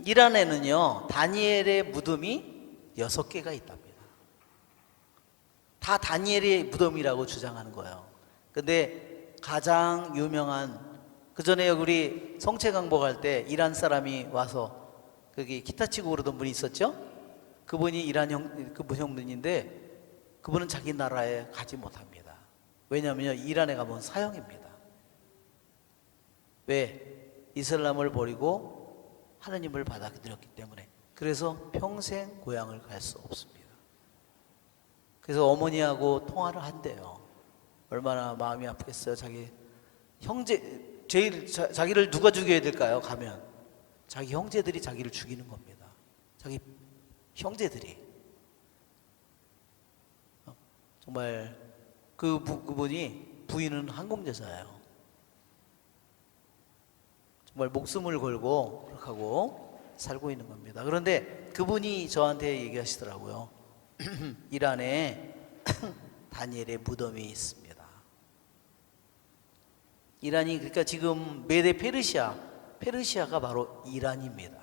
이란에는요, 다니엘의 무덤이 6개가 있답니다. 다 다니엘의 무덤이라고 주장하는 거예요. 근데 가장 유명한, 그 전에 우리 성채강복 할 때 이란 사람이 와서 거기 기타 치고 그러던 분이 있었죠? 그분이 이란 형분인데 그분은 자기 나라에 가지 못합니다. 왜냐하면 이란에 가면 사형입니다. 왜? 이슬람을 버리고 하느님을 받아들였기 때문에. 그래서 평생 고향을 갈 수 없습니다. 그래서 어머니하고 통화를 한대요. 얼마나 마음이 아프겠어요. 자기 형제, 자기를 누가 죽여야 될까요? 가면 자기 형제들이 자기를 죽이는 겁니다. 자기 형제들이. 정말 그분이, 부인은 한국 여자예요. 정말 목숨을 걸고 그렇게 하고 살고 있는 겁니다. 그런데 그분이 저한테 얘기하시더라고요. 이란에 다니엘의 무덤이 있습니다. 이란이, 그러니까 지금 메데 페르시아가 바로 이란입니다.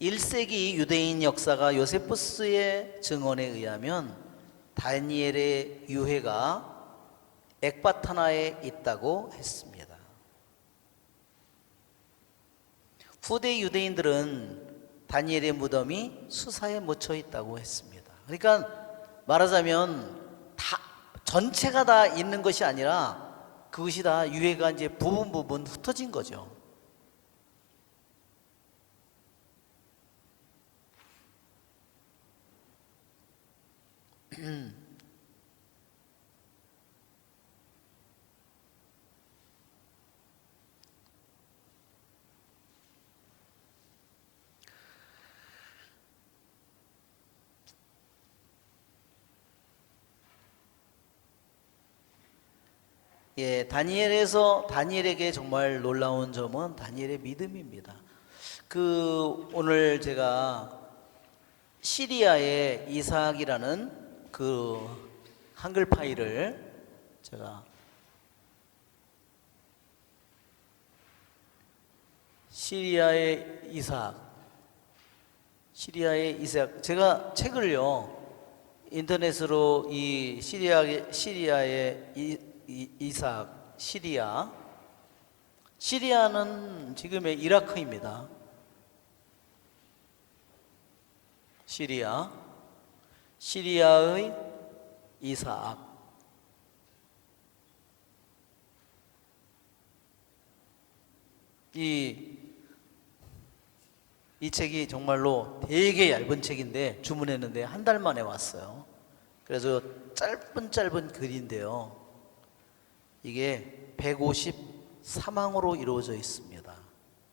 (1세기) 유대인 역사가 요세푸스의 증언에 의하면 다니엘의 유해가 엑바타나에 있다고 했습니다. 후대 유대인들은 다니엘의 무덤이 수사에 묻혀 있다고 했습니다. 그러니까 말하자면 다 전체가 다 있는 것이 아니라 그것이 다 유해가 이제 부분 흩어진 거죠. 예, 다니엘에게 정말 놀라운 점은 다니엘의 믿음입니다. 오늘 제가 시리아의 이삭이라는 그 한글 파일을 제가 시리아의 이삭 제가 책을요 인터넷으로 이 시리아의 이삭 시리아는 지금의 이라크입니다. 시리아의 이삭. 이 책이 정말로 되게 얇은 책인데 주문했는데 한 달 만에 왔어요. 그래서 짧은 글인데요. 이게 153항으로 이루어져 있습니다.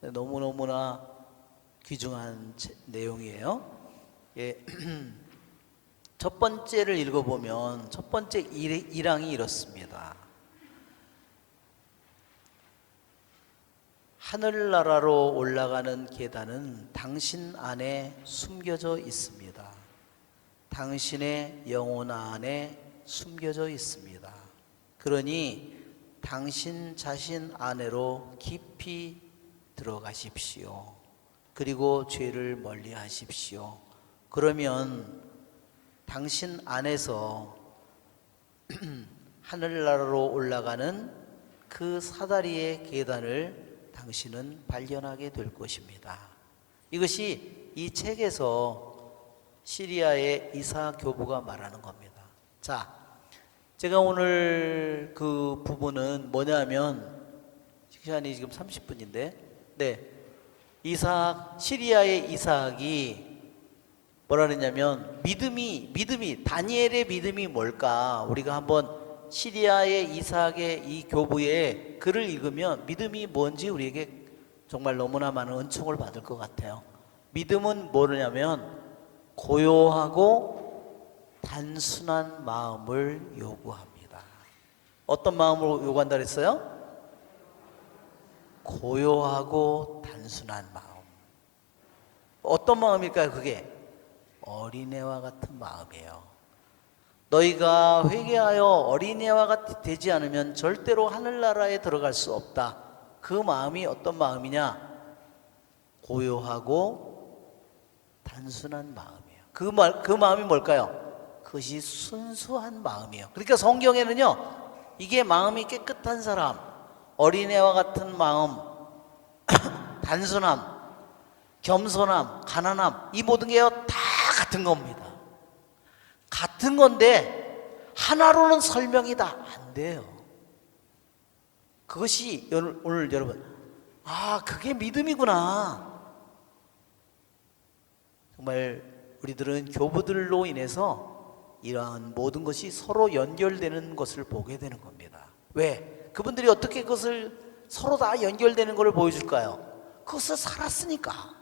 너무너무나 귀중한 내용이에요. 예. 첫 번째를 읽어보면 첫 번째 1항이 이렇습니다. 하늘나라로 올라가는 계단은 당신 안에 숨겨져 있습니다. 당신의 영혼 안에 숨겨져 있습니다. 그러니 당신 자신 안으로 깊이 들어가십시오. 그리고 죄를 멀리 하십시오. 그러면 당신 안에서 하늘나라로 올라가는 그 사다리의 계단을 당신은 발견하게 될 것입니다. 이것이 이 책에서 시리아의 이삭 교부가 말하는 겁니다. 자, 제가 오늘 그 부분은 뭐냐면 시간이 지금 30분인데 네, 시리아의 이삭이 뭐라 그랬냐면 믿음이 다니엘의 믿음이 뭘까? 우리가 한번 시리아의 이삭의 이 교부의 글을 읽으면 믿음이 뭔지 우리에게 정말 너무나 많은 은총을 받을 것 같아요. 믿음은 뭐냐면 고요하고 단순한 마음을 요구합니다. 어떤 마음을 요구한다 그랬어요? 고요하고 단순한 마음. 어떤 마음일까요? 그게 어린애와 같은 마음이에요. 너희가 회개하여 어린애와 같이 되지 않으면 절대로 하늘나라에 들어갈 수 없다. 그 마음이 어떤 마음이냐? 고요하고 단순한 마음이에요. 그 마음이 뭘까요? 그것이 순수한 마음이에요. 그러니까 성경에는요, 이게 마음이 깨끗한 사람, 어린애와 같은 마음, 단순함, 겸손함, 가난함, 이 모든 게 다 같은 겁니다. 같은 건데 하나로는 설명이 다 안 돼요. 그것이 오늘 여러분, 그게 믿음이구나. 정말 우리들은 교부들로 인해서 이러한 모든 것이 서로 연결되는 것을 보게 되는 겁니다. 왜? 그분들이 어떻게 그것을 서로 다 연결되는 것을 보여줄까요? 그것을 살았으니까.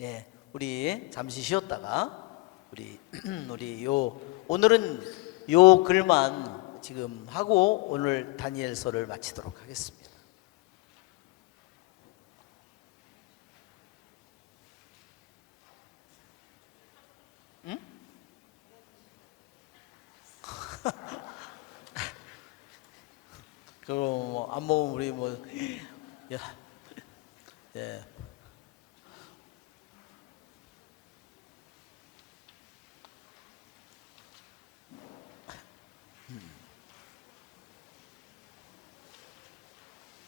예, 우리 잠시 쉬었다가 우리 오늘은 요 글만 지금 하고 오늘 다니엘서를 마치도록 하겠습니다. 응? 그럼 안 먹으면 우리 예.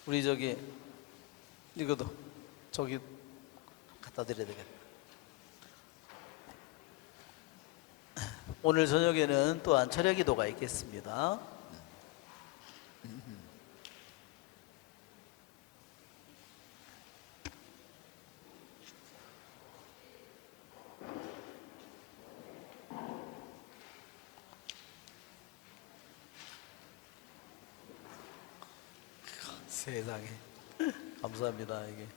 우리 이것도 저기 갖다 드려야 되겠다. 오늘 저녁에는 또한 철야 기도가 있겠습니다. 세상에 감사합니다. 이게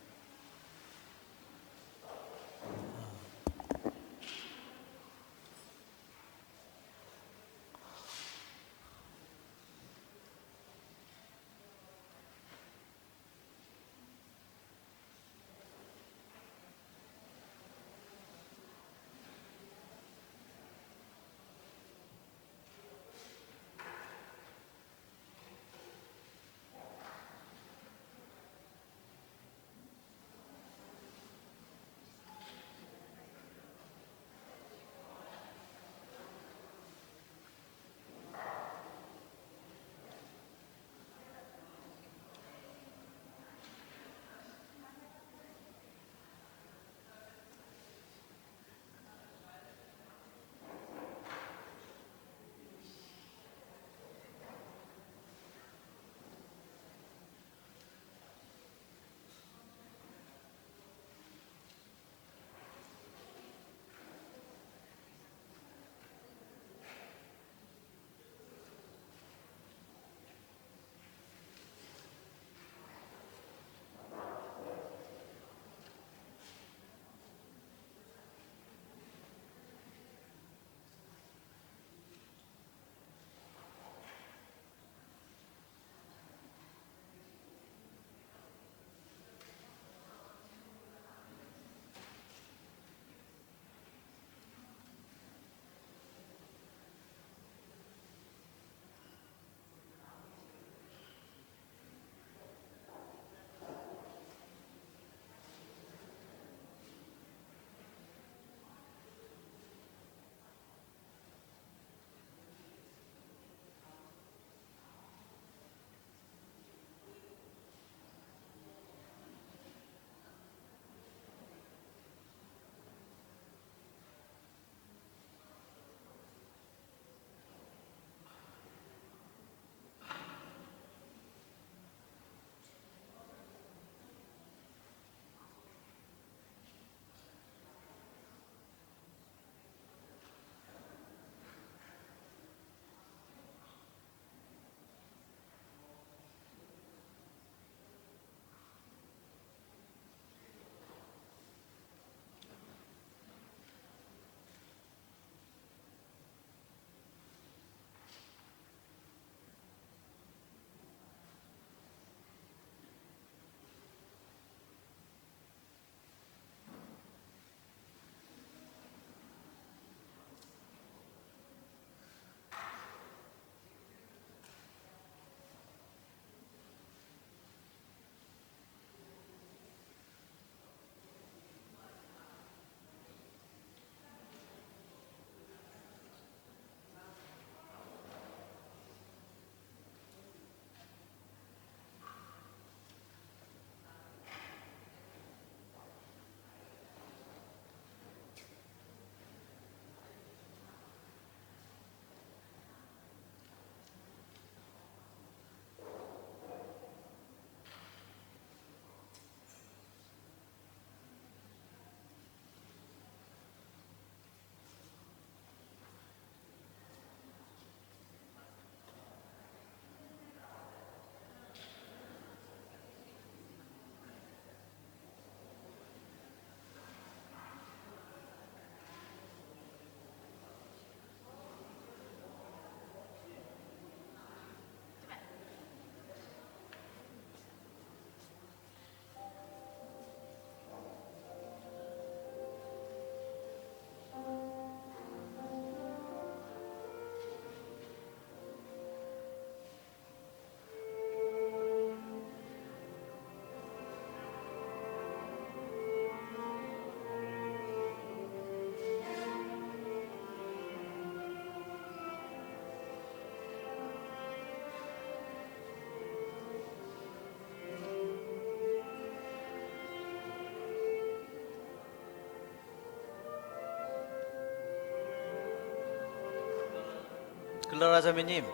일나라 자매님,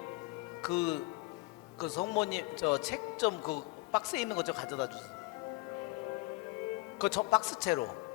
그 성모님 저 책 좀 그 박스에 있는 거 좀 가져다 주세요. 그 저 박스채로.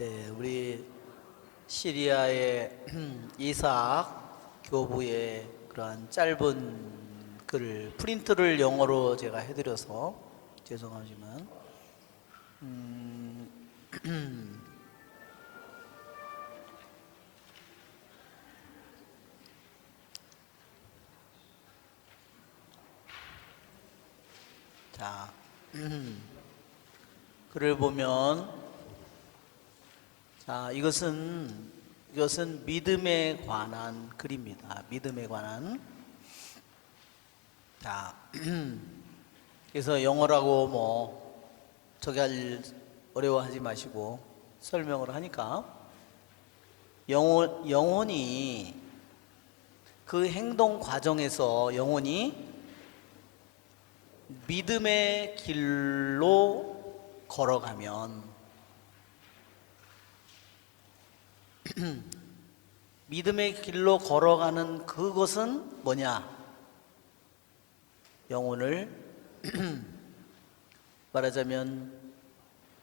네, 우리 시리아의 이삭 교부의 그러한 짧은 글을 프린트를 영어로 제가 해드려서 죄송하지만 자 글을 보면 자 이것은 믿음에 관한 글입니다. 믿음에 관한 자 그래서 영어라고 뭐 저기 할 어려워하지 마시고 설명을 하니까 영혼이 그 행동 과정에서 영혼이 믿음의 길로 걸어가면 믿음의 길로 걸어가는 그것은 뭐냐? 영혼을 말하자면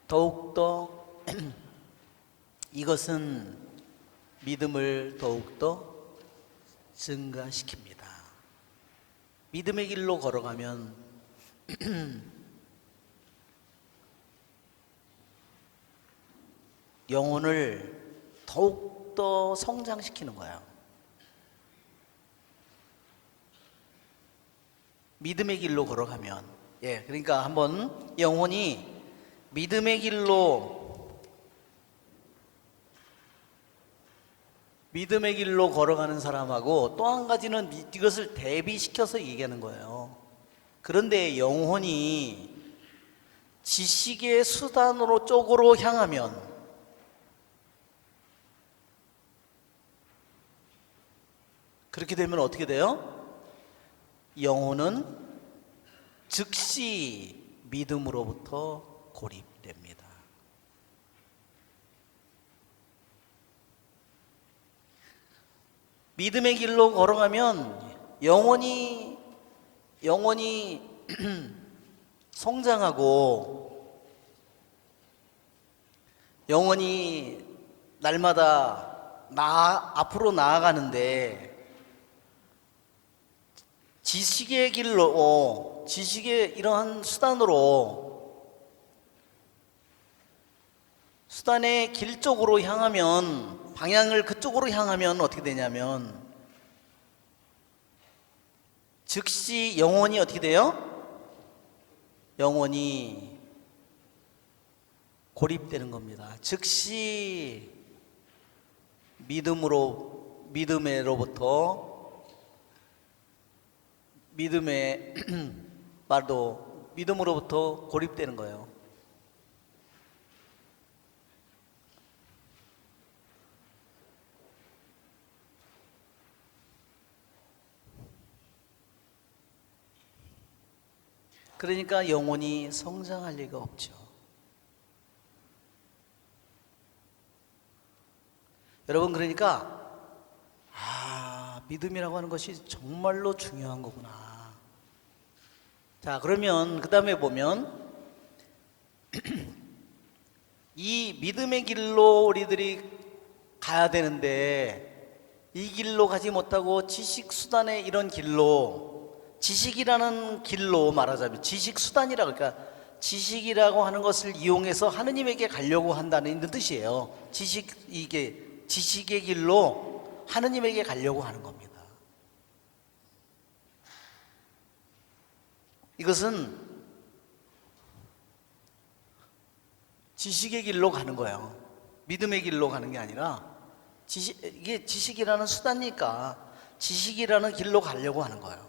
더욱더 이것은 믿음을 더욱더 증가시킵니다. 믿음의 길로 걸어가면 영혼을 더욱더 성장시키는 거예요. 믿음의 길로 걸어가면, 그러니까 한번 영혼이 믿음의 길로 걸어가는 사람하고 또 한 가지는 이것을 대비시켜서 얘기하는 거예요. 그런데 영혼이 지식의 수단으로 쪽으로 향하면 그렇게 되면 어떻게 돼요? 영혼은 즉시 믿음으로부터 고립됩니다. 믿음의 길로 걸어가면 영혼이 성장하고 영혼이 날마다 앞으로 나아가는데 지식의 길로, 지식의 이러한 수단의 길 쪽으로 향하면, 방향을 그쪽으로 향하면 어떻게 되냐면 즉시 영혼이 어떻게 돼요? 영혼이 고립되는 겁니다. 즉시 믿음으로부터 고립되는 거예요. 그러니까 영혼이 성장할 리가 없죠. 여러분, 그러니까 믿음이라고 하는 것이 정말로 중요한 거구나. 자, 그러면 그 다음에 보면 이 믿음의 길로 우리들이 가야 되는데 이 길로 가지 못하고 지식수단의 이런 길로, 지식이라는 길로 말하자면 지식수단이라고, 그러니까 지식이라고 하는 것을 이용해서 하느님에게 가려고 한다는 뜻이에요. 이게 지식의 길로 하느님에게 가려고 하는 겁니다. 이것은 지식의 길로 가는 거예요. 믿음의 길로 가는 게 아니라 이게 지식이라는 수단이니까 지식이라는 길로 가려고 하는 거예요.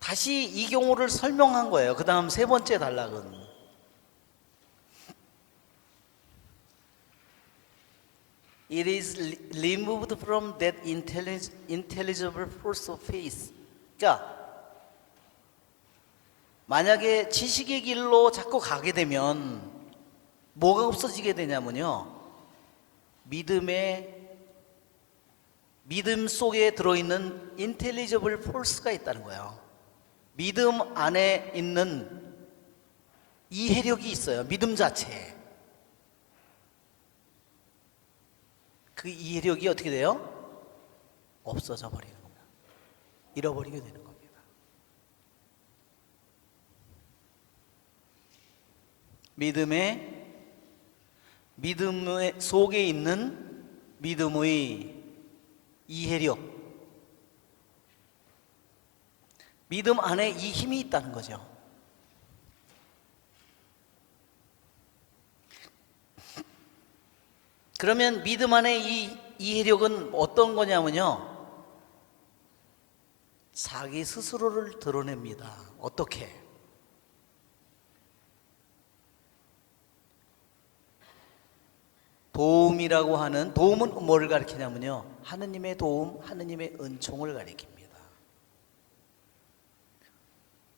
다시 이 경우를 설명한 거예요. 그 다음 세 번째 단락은 It is removed from that intelligible force of faith. 그러니까 만약에 지식의 길로 자꾸 가게 되면 뭐가 없어지게 되냐면요, 믿음 속에 들어있는 intelligible force가 있다는 거예요. 믿음 안에 있는 이해력이 있어요. 믿음 자체에. 그 이해력이 어떻게 돼요? 없어져 버리는 겁니다. 잃어버리게 되는 겁니다. 믿음 속에 있는 믿음의 이해력, 믿음 안에 이 힘이 있다는 거죠. 그러면 믿음 안에 이 이해력은 어떤 거냐면요, 자기 스스로를 드러냅니다. 어떻게? 도움은 뭘 가리키냐면요, 하느님의 도움, 하느님의 은총을 가리킵니다.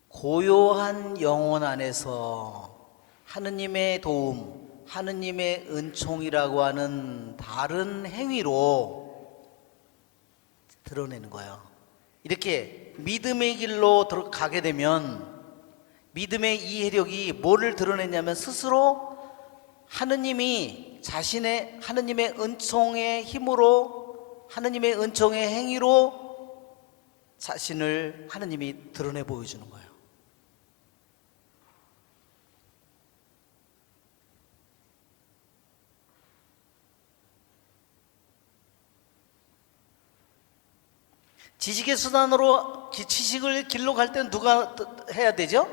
고요한 영혼 안에서 하느님의 도움, 하느님의 은총이라고 하는 다른 행위로 드러내는 거예요. 이렇게 믿음의 길로 가게 되면 믿음의 이해력이 뭐를 드러내냐면 스스로 하느님이 자신의 하느님의 은총의 힘으로 하느님의 은총의 행위로 자신을 하느님이 드러내 보여주는 거예요. 지식의 수단으로 지식을 길러 갈 때는 누가 해야 되죠?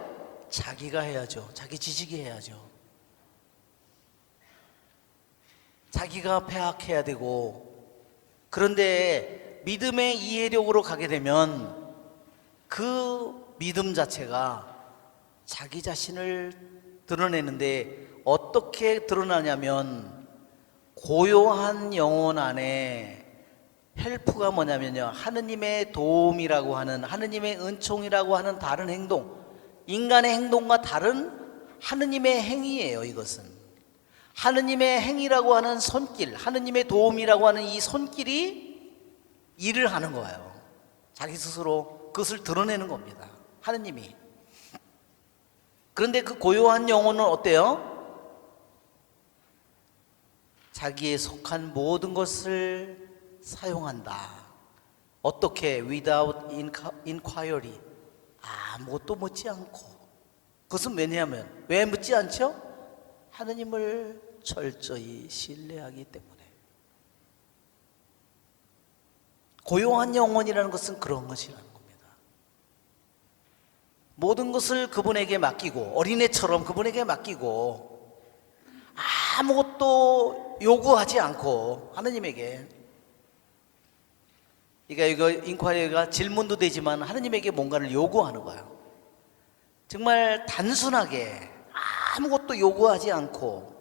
자기가 해야죠. 자기 지식이 해야죠. 자기가 폐학해야 되고. 그런데 믿음의 이해력으로 가게 되면 그 믿음 자체가 자기 자신을 드러내는데 어떻게 드러나냐면 고요한 영혼 안에 헬프가 뭐냐면요, 하느님의 도움이라고 하는, 하느님의 은총이라고 하는 다른 행동, 인간의 행동과 다른 하느님의 행위예요. 이것은 하느님의 행위라고 하는 손길, 하느님의 도움이라고 하는 이 손길이 일을 하는 거예요. 자기 스스로 그것을 드러내는 겁니다, 하느님이. 그런데 그 고요한 영혼은 어때요? 자기에 속한 모든 것을 사용한다. 어떻게? Without inquiry. 아무것도 묻지 않고. 그것은 왜냐하면, 왜 묻지 않죠? 하느님을 철저히 신뢰하기 때문에. 고요한 영혼이라는 것은 그런 것이라는 겁니다. 모든 것을 그분에게 맡기고, 어린애처럼 그분에게 맡기고, 아무것도 요구하지 않고 하느님에게. 그러니까 이거 인ኳ리가 질문도 되지만 하느님에게 뭔가를 요구하는 거예요. 정말 단순하게 아무것도 요구하지 않고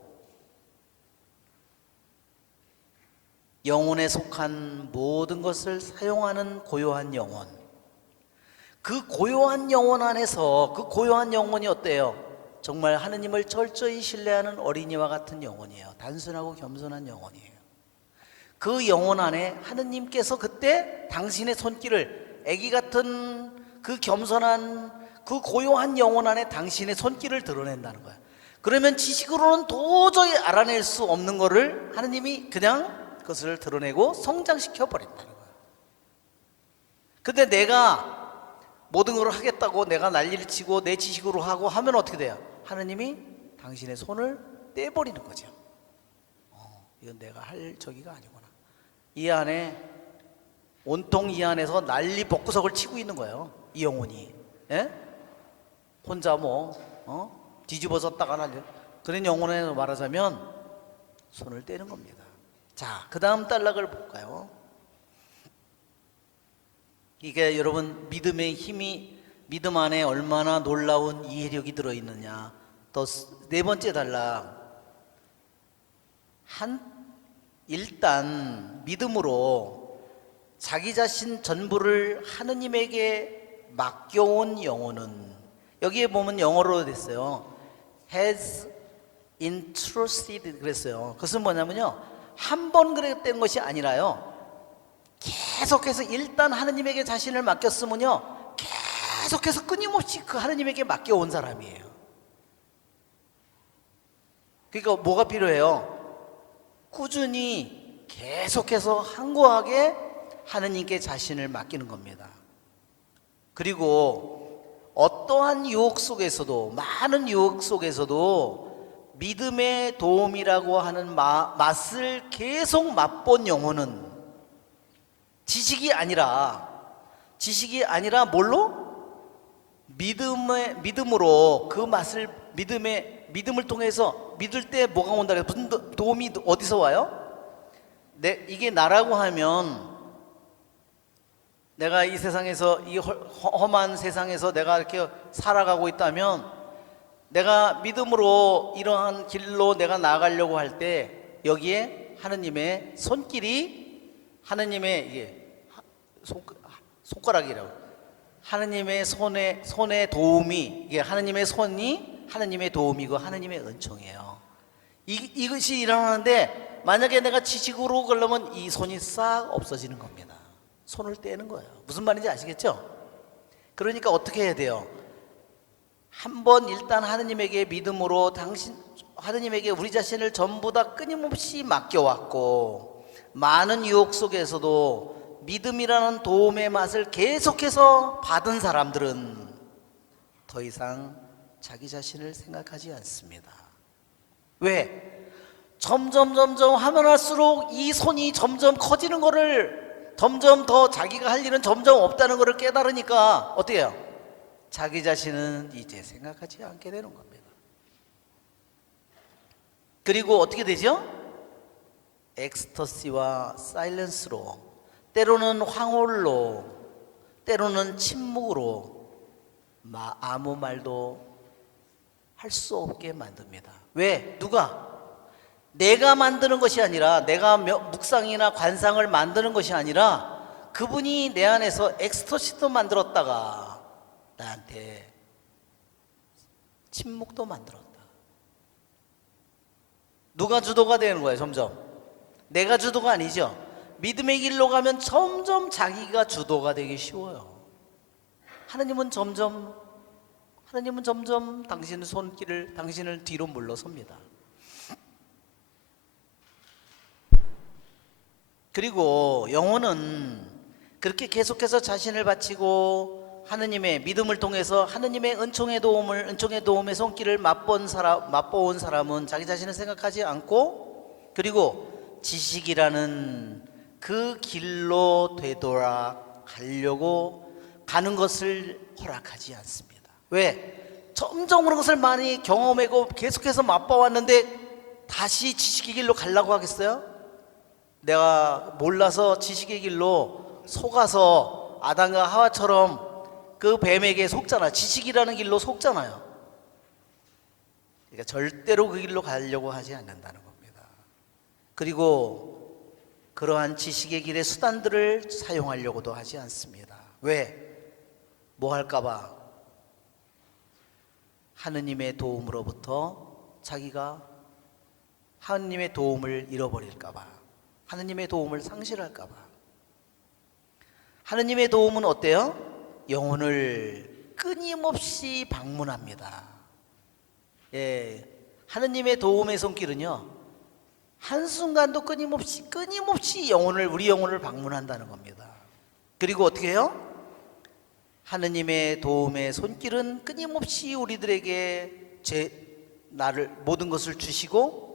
영혼에 속한 모든 것을 사용하는 고요한 영혼. 그 고요한 영혼 안에서, 그 고요한 영혼이 어때요? 정말 하느님을 철저히 신뢰하는 어린이와 같은 영혼이에요. 단순하고 겸손한 영혼이에요. 그 영혼 안에 하느님께서 그때 당신의 손길을, 아기 같은 그 겸손한 그 고요한 영혼 안에 당신의 손길을 드러낸다는 거예요. 그러면 지식으로는 도저히 알아낼 수 없는 거를 하느님이 그냥 그것을 드러내고 성장시켜 버린다는 거예요. 근데 내가 모든 걸 하겠다고 내가 난리를 치고 내 지식으로 하고 하면 어떻게 돼요? 하느님이 당신의 손을 떼버리는 거죠. 이건 내가 할 저기가 아니구나. 이 안에, 온통 이 안에서 난리 복구석을 치고 있는 거예요, 이 영혼이. 예? 혼자 뒤집어졌다가 난리. 그런 영혼에 말하자면 손을 떼는 겁니다. 자, 그 다음 단락을 볼까요? 이게 여러분, 믿음의 힘이, 믿음 안에 얼마나 놀라운 이해력이 들어있느냐. 또 네 번째 단락. 일단 믿음으로 자기 자신 전부를 하느님에게 맡겨온 영혼은, 여기에 보면 영어로 됐어요. has entrusted 그랬어요. 그것은 뭐냐면요, 한 번 그랬던 것이 아니라요, 계속해서 일단 하느님에게 자신을 맡겼으면요, 계속해서 끊임없이 그 하느님에게 맡겨온 사람이에요. 그러니까 뭐가 필요해요? 꾸준히 계속해서 항고하게 하느님께 자신을 맡기는 겁니다. 그리고 어떠한 유혹 속에서도, 많은 유혹 속에서도 믿음의 도움이라고 하는 맛을 계속 맛본 영혼은 지식이 아니라 뭘로? 믿음으로 그 맛을, 믿음을 통해서, 믿을 때 뭐가 온다 그래요? 무슨 도움이 어디서 와요? 이게 나라고 하면, 내가 이 세상에서, 이 험한 세상에서 내가 이렇게 살아가고 있다면, 내가 믿음으로 이러한 길로 내가 나아가려고 할 때 여기에 하느님의 손길이, 하느님의 이게 손가락이라고, 하느님의 손의 도움이, 이게 하느님의 손이 하느님의 도움이고 하느님의 은총이에요. 이것이 일어나는데, 만약에 내가 지식으로 그러면 이 손이 싹 없어지는 겁니다. 손을 떼는 거예요. 무슨 말인지 아시겠죠? 그러니까 어떻게 해야 돼요? 한번 일단 하느님에게 믿음으로 하느님에게 우리 자신을 전부 다 끊임없이 맡겨왔고 많은 유혹 속에서도 믿음이라는 도움의 맛을 계속해서 받은 사람들은 더 이상 자기 자신을 생각하지 않습니다. 왜? 점점 하면 할수록 이 손이 점점 커지는 거를, 점점 더 자기가 할 일은 점점 없다는 거를 깨달으니까 어떻게 해요? 자기 자신은 이제 생각하지 않게 되는 겁니다. 그리고 어떻게 되죠? 엑스터시와 사일런스로, 때로는 황홀로, 때로는 침묵으로 아무 말도 할 수 없게 만듭니다. 왜? 누가? 내가 만드는 것이 아니라, 내가 묵상이나 관상을 만드는 것이 아니라 그분이 내 안에서 엑스터시도 만들었다가 나한테 침묵도 만들었다. 누가 주도가 되는 거예요? 점점 내가 주도가 아니죠. 믿음의 길로 가면 점점 자기가 주도가 되기 쉬워요. 하나님은 점점 당신의 손길을, 당신을 뒤로 물러섭니다. 그리고 영혼은 그렇게 계속해서 자신을 바치고 하느님의 믿음을 통해서 하느님의 은총의 도움의 손길을 맛본 사람은 자기 자신을 생각하지 않고, 그리고 지식이라는 그 길로 되돌아가려고 가는 것을 허락하지 않습니다. 왜? 점점 그런 것을 많이 경험하고 계속해서 맛봐왔는데 다시 지식의 길로 가려고 하겠어요? 내가 몰라서 지식의 길로 속아서 아담과 하와처럼 그 뱀에게 속잖아. 지식이라는 길로 속잖아요. 그러니까 절대로 그 길로 가려고 하지 않는다는 겁니다. 그리고 그러한 지식의 길의 수단들을 사용하려고도 하지 않습니다. 왜? 뭐 할까봐? 하느님의 도움으로부터 자기가 하느님의 도움을 잃어버릴까봐, 하느님의 도움을 상실할까봐. 하느님의 도움은 어때요? 영혼을 끊임없이 방문합니다. 예, 하느님의 도움의 손길은요, 한순간도 끊임없이 우리 영혼을 방문한다는 겁니다. 그리고 어떻게 해요? 하느님의 도움의 손길은 끊임없이 우리들에게 모든 것을 주시고,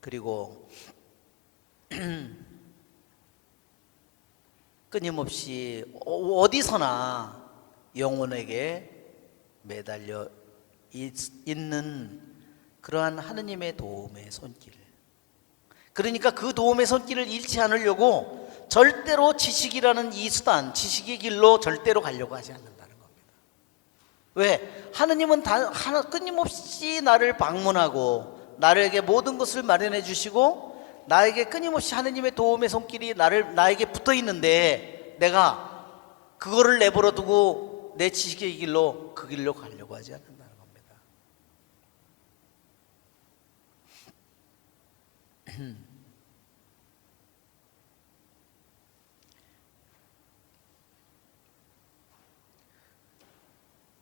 그리고 끊임없이 어디서나 영혼에게 매달려 있는 그러한 하느님의 도움의 손길. 그러니까 그 도움의 손길을 잃지 않으려고 절대로 지식이라는 이 수단, 지식의 길로 절대로 가려고 하지 않는다는 겁니다. 왜? 하느님은 끊임없이 나를 방문하고 나에게 모든 것을 마련해 주시고 나에게 끊임없이 하느님의 도움의 손길이 나에게 붙어 있는데, 내가 그거를 내버려 두고 내 지식의 길로, 그 길로 가려고 하지 않는다는 겁니다.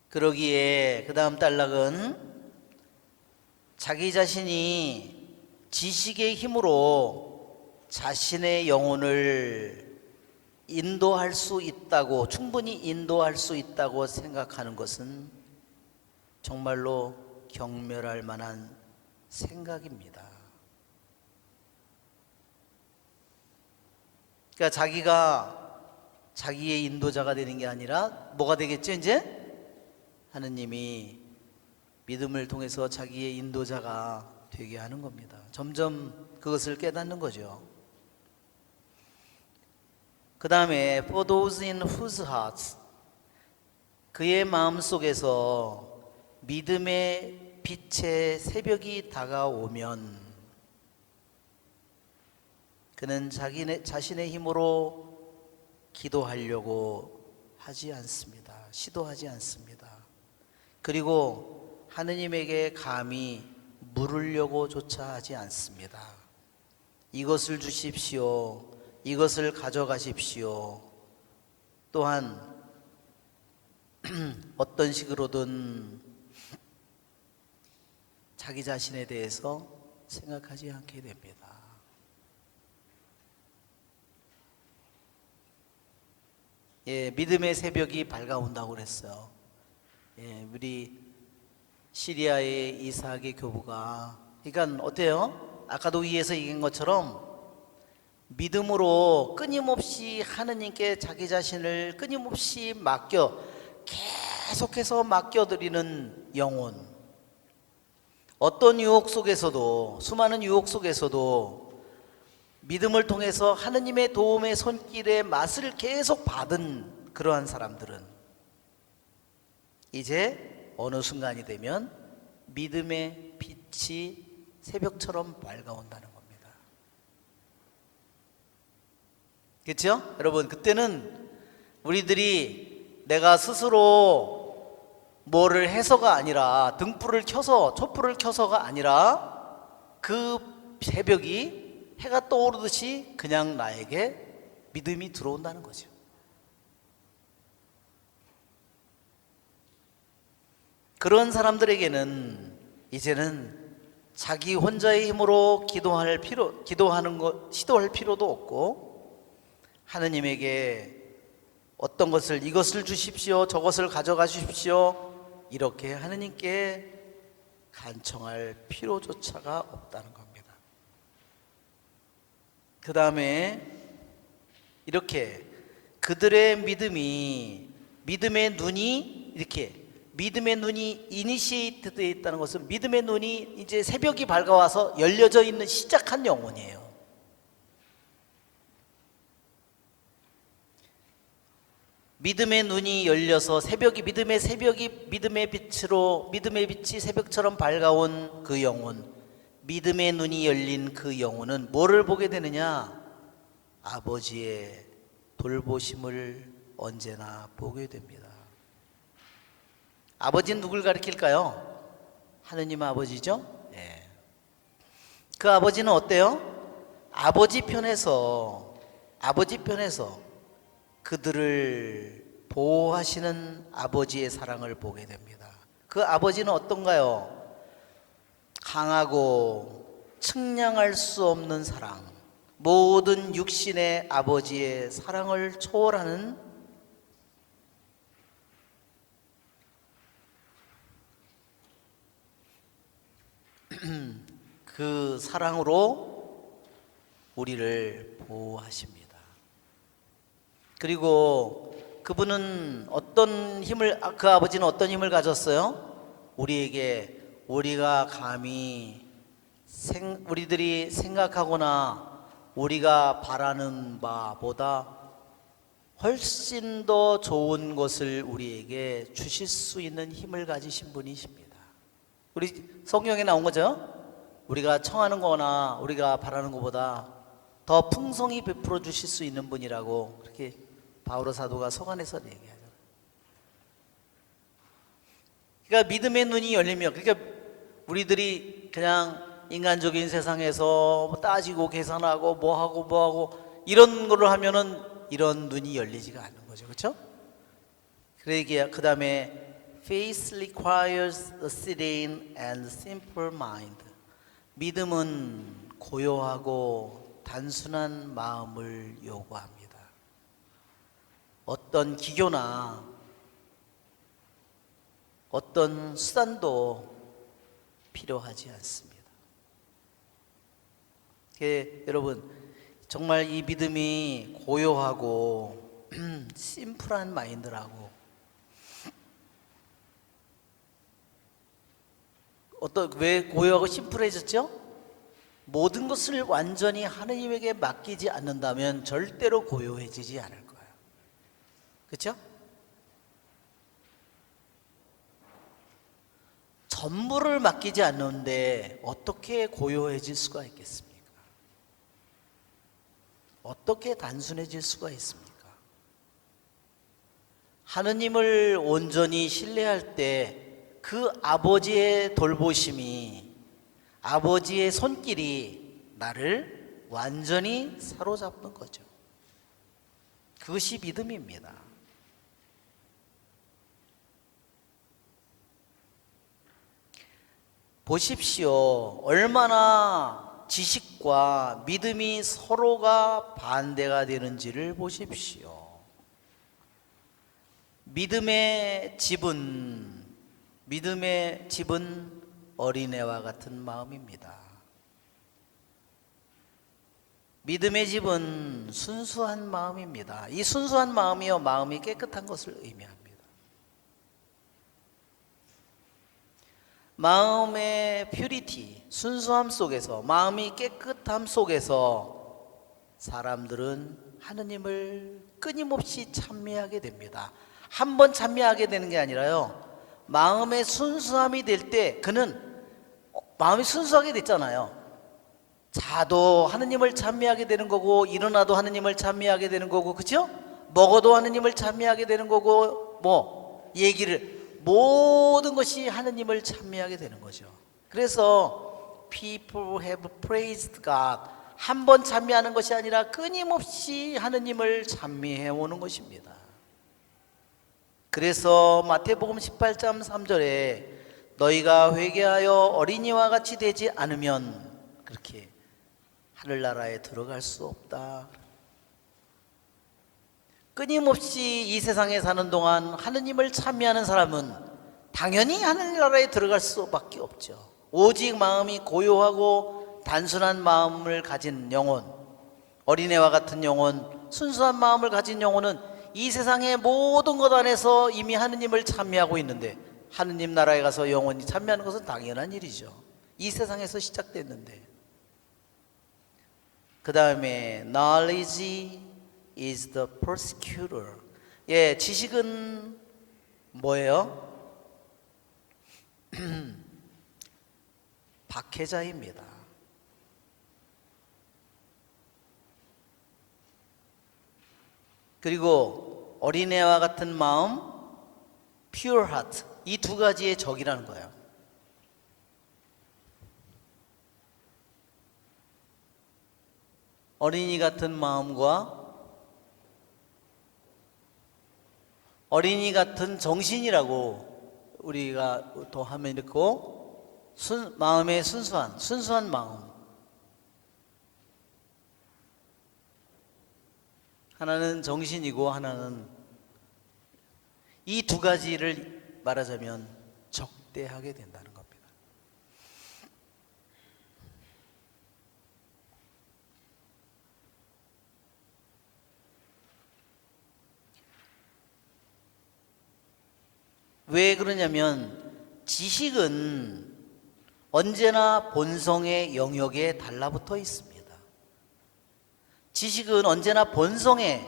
그러기에 그 다음 단락은 자기 자신이 지식의 힘으로 자신의 영혼을 인도할 수 있다고, 충분히 인도할 수 있다고 생각하는 것은 정말로 경멸할 만한 생각입니다. 그러니까 자기가 자기의 인도자가 되는 게 아니라 뭐가 되겠죠? 이제 하느님이 믿음을 통해서 자기의 인도자가 되게 하는 겁니다. 점점 그것을 깨닫는 거죠. 그 다음에 For those in whose hearts, 그의 마음속에서 믿음의 빛의 새벽이 다가오면 그는 자신의 힘으로 기도하려고 하지 않습니다. 시도하지 않습니다. 그리고 하느님에게 감히 물으려고 조차 하지 않습니다. 이것을 주십시오. 이것을 가져가십시오. 또한 어떤 식으로든 자기 자신에 대해서 생각하지 않게 됩니다. 예, 믿음의 새벽이 밝아온다고 그랬어요. 예, 우리 시리아의 이삭의 교부가, 그러니까 어때요? 아까도 위에서 얘기한 것처럼 믿음으로 끊임없이 하느님께 자기 자신을 끊임없이 계속해서 맡겨드리는 영혼. 어떤 유혹 속에서도, 수많은 유혹 속에서도 믿음을 통해서 하느님의 도움의 손길의 맛을 계속 받은 그러한 사람들은 이제 어느 순간이 되면 믿음의 빛이 새벽처럼 밝아온다는 겁니다. 그렇죠? 여러분, 그때는 우리들이 내가 스스로 뭐를 해서가 아니라, 촛불을 켜서가 아니라 그 새벽이 해가 떠오르듯이 그냥 나에게 믿음이 들어온다는 거죠. 그런 사람들에게는 이제는 자기 혼자의 힘으로 시도할 필요도 없고, 하느님에게 어떤 것을, 이것을 주십시오, 저것을 가져가 주십시오, 이렇게 하느님께 간청할 필요조차가 없다는 겁니다. 그 다음에 이렇게 그들의 믿음의 눈이 이니시에이트 되어 있다는 것은, 믿음의 눈이 이제 새벽이 밝아와서 열려져 있는 시작한 영혼이에요. 믿음의 눈이 열려서 믿음의 빛이 새벽처럼 밝아온 그 영혼, 믿음의 눈이 열린 그 영혼은 뭐를 보게 되느냐? 아버지의 돌보심을 언제나 보게 됩니다. 아버지는 누굴 가리킬까요? 하느님 아버지죠? 네. 그 아버지는 어때요? 아버지 편에서 그들을 보호하시는 아버지의 사랑을 보게 됩니다. 그 아버지는 어떤가요? 강하고 측량할 수 없는 사랑, 모든 육신의 아버지의 사랑을 초월하는 그 사랑으로 우리를 보호하십니다. 그리고 그분은 그 아버지는 어떤 힘을 가졌어요? 우리가 감히 우리들이 생각하거나 우리가 바라는 바보다 훨씬 더 좋은 것을 우리에게 주실 수 있는 힘을 가지신 분이십니다. 우리 성경에 나온 거죠? 우리가 청하는 거나 우리가 바라는 것보다 더 풍성히 베풀어 주실 수 있는 분이라고 그렇게 바오로 사도가 서간에서 얘기하죠. 그러니까 믿음의 눈이 열리면, 그러니까 우리들이 그냥 인간적인 세상에서 뭐 따지고 계산하고 뭐하고 이런 걸로 하면은 이런 눈이 열리지가 않는 거죠. 그렇죠? 그러기에 그 다음에 Faith requires a serene and simple mind. 믿음은 고요하고 단순한 마음을 요구합니다. 어떤 기교나 어떤 수단도 필요하지 않습니다. 여러분, 정말 이 믿음이 고요하고 심플한 마인드라고, 왜 고요하고 심플해졌죠? 모든 것을 완전히 하느님에게 맡기지 않는다면 절대로 고요해지지 않을 거예요. 그렇죠? 전부를 맡기지 않는데 어떻게 고요해질 수가 있겠습니까? 어떻게 단순해질 수가 있습니까? 하느님을 온전히 신뢰할 때 그 아버지의 돌보심이, 아버지의 손길이 나를 완전히 사로잡는 거죠. 그것이 믿음입니다. 보십시오. 얼마나 지식과 믿음이 서로가 반대가 되는지를 보십시오. 믿음의 집은 어린애와 같은 마음입니다. 믿음의 집은 순수한 마음입니다. 이 순수한 마음이요, 마음이 깨끗한 것을 의미합니다. 마음의 퓨리티, 순수함 속에서, 마음이 깨끗함 속에서 사람들은 하느님을 끊임없이 찬미하게 됩니다. 한 번 찬미하게 되는 게 아니라요, 마음의 순수함이 될 때 그는 마음이 순수하게 됐잖아요. 자도 하느님을 찬미하게 되는 거고, 일어나도 하느님을 찬미하게 되는 거고, 그렇죠? 먹어도 하느님을 찬미하게 되는 거고, 모든 것이 하느님을 찬미하게 되는 거죠. 그래서 people have praised God, 한 번 찬미하는 것이 아니라 끊임없이 하느님을 찬미해 오는 것입니다. 그래서 마태복음 18장 3절에 너희가 회개하여 어린이와 같이 되지 않으면 그렇게 하늘나라에 들어갈 수 없다. 끊임없이 이 세상에 사는 동안 하느님을 찬미하는 사람은 당연히 하늘나라에 들어갈 수밖에 없죠. 오직 마음이 고요하고 단순한 마음을 가진 영혼, 어린애와 같은 영혼, 순수한 마음을 가진 영혼은 이 세상의 모든 것 안에서 이미 하느님을 찬미하고 있는데, 하느님 나라에 가서 영원히 찬미하는 것은 당연한 일이죠. 이 세상에서 시작됐는데. 그 다음에 knowledge is the persecutor. 예, 지식은 뭐예요? 박해자입니다. 그리고 어린애와 같은 마음, pure heart, 이 두 가지의 적이라는 거예요. 어린이 같은 마음과 어린이 같은 정신이라고 우리가 또 하면 있고, 마음의 순수한 마음. 하나는 정신이고 하나는, 이 두 가지를 말하자면 적대하게 된다는 겁니다. 왜 그러냐면 지식은 언제나 본성의 영역에 달라붙어 있습니다. 지식은 언제나 본성의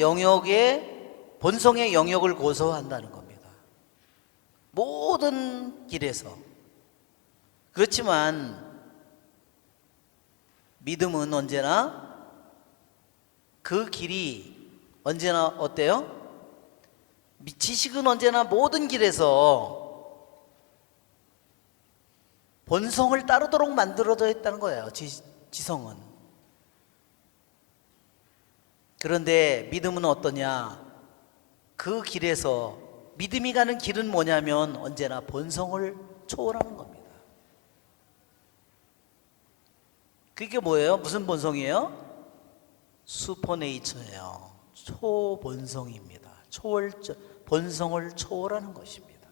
영역을 고소한다는 겁니다. 모든 길에서. 그렇지만 믿음은 언제나 그 길이 언제나 어때요? 지식은 언제나 모든 길에서 본성을 따르도록 만들어져 있다는 거예요. 지성은. 그런데 믿음은 어떠냐? 그 길에서, 믿음이 가는 길은 뭐냐면 언제나 본성을 초월하는 겁니다. 그게 뭐예요? 무슨 본성이에요? 슈퍼네이처예요. 초본성입니다. 본성을 초월하는 것입니다.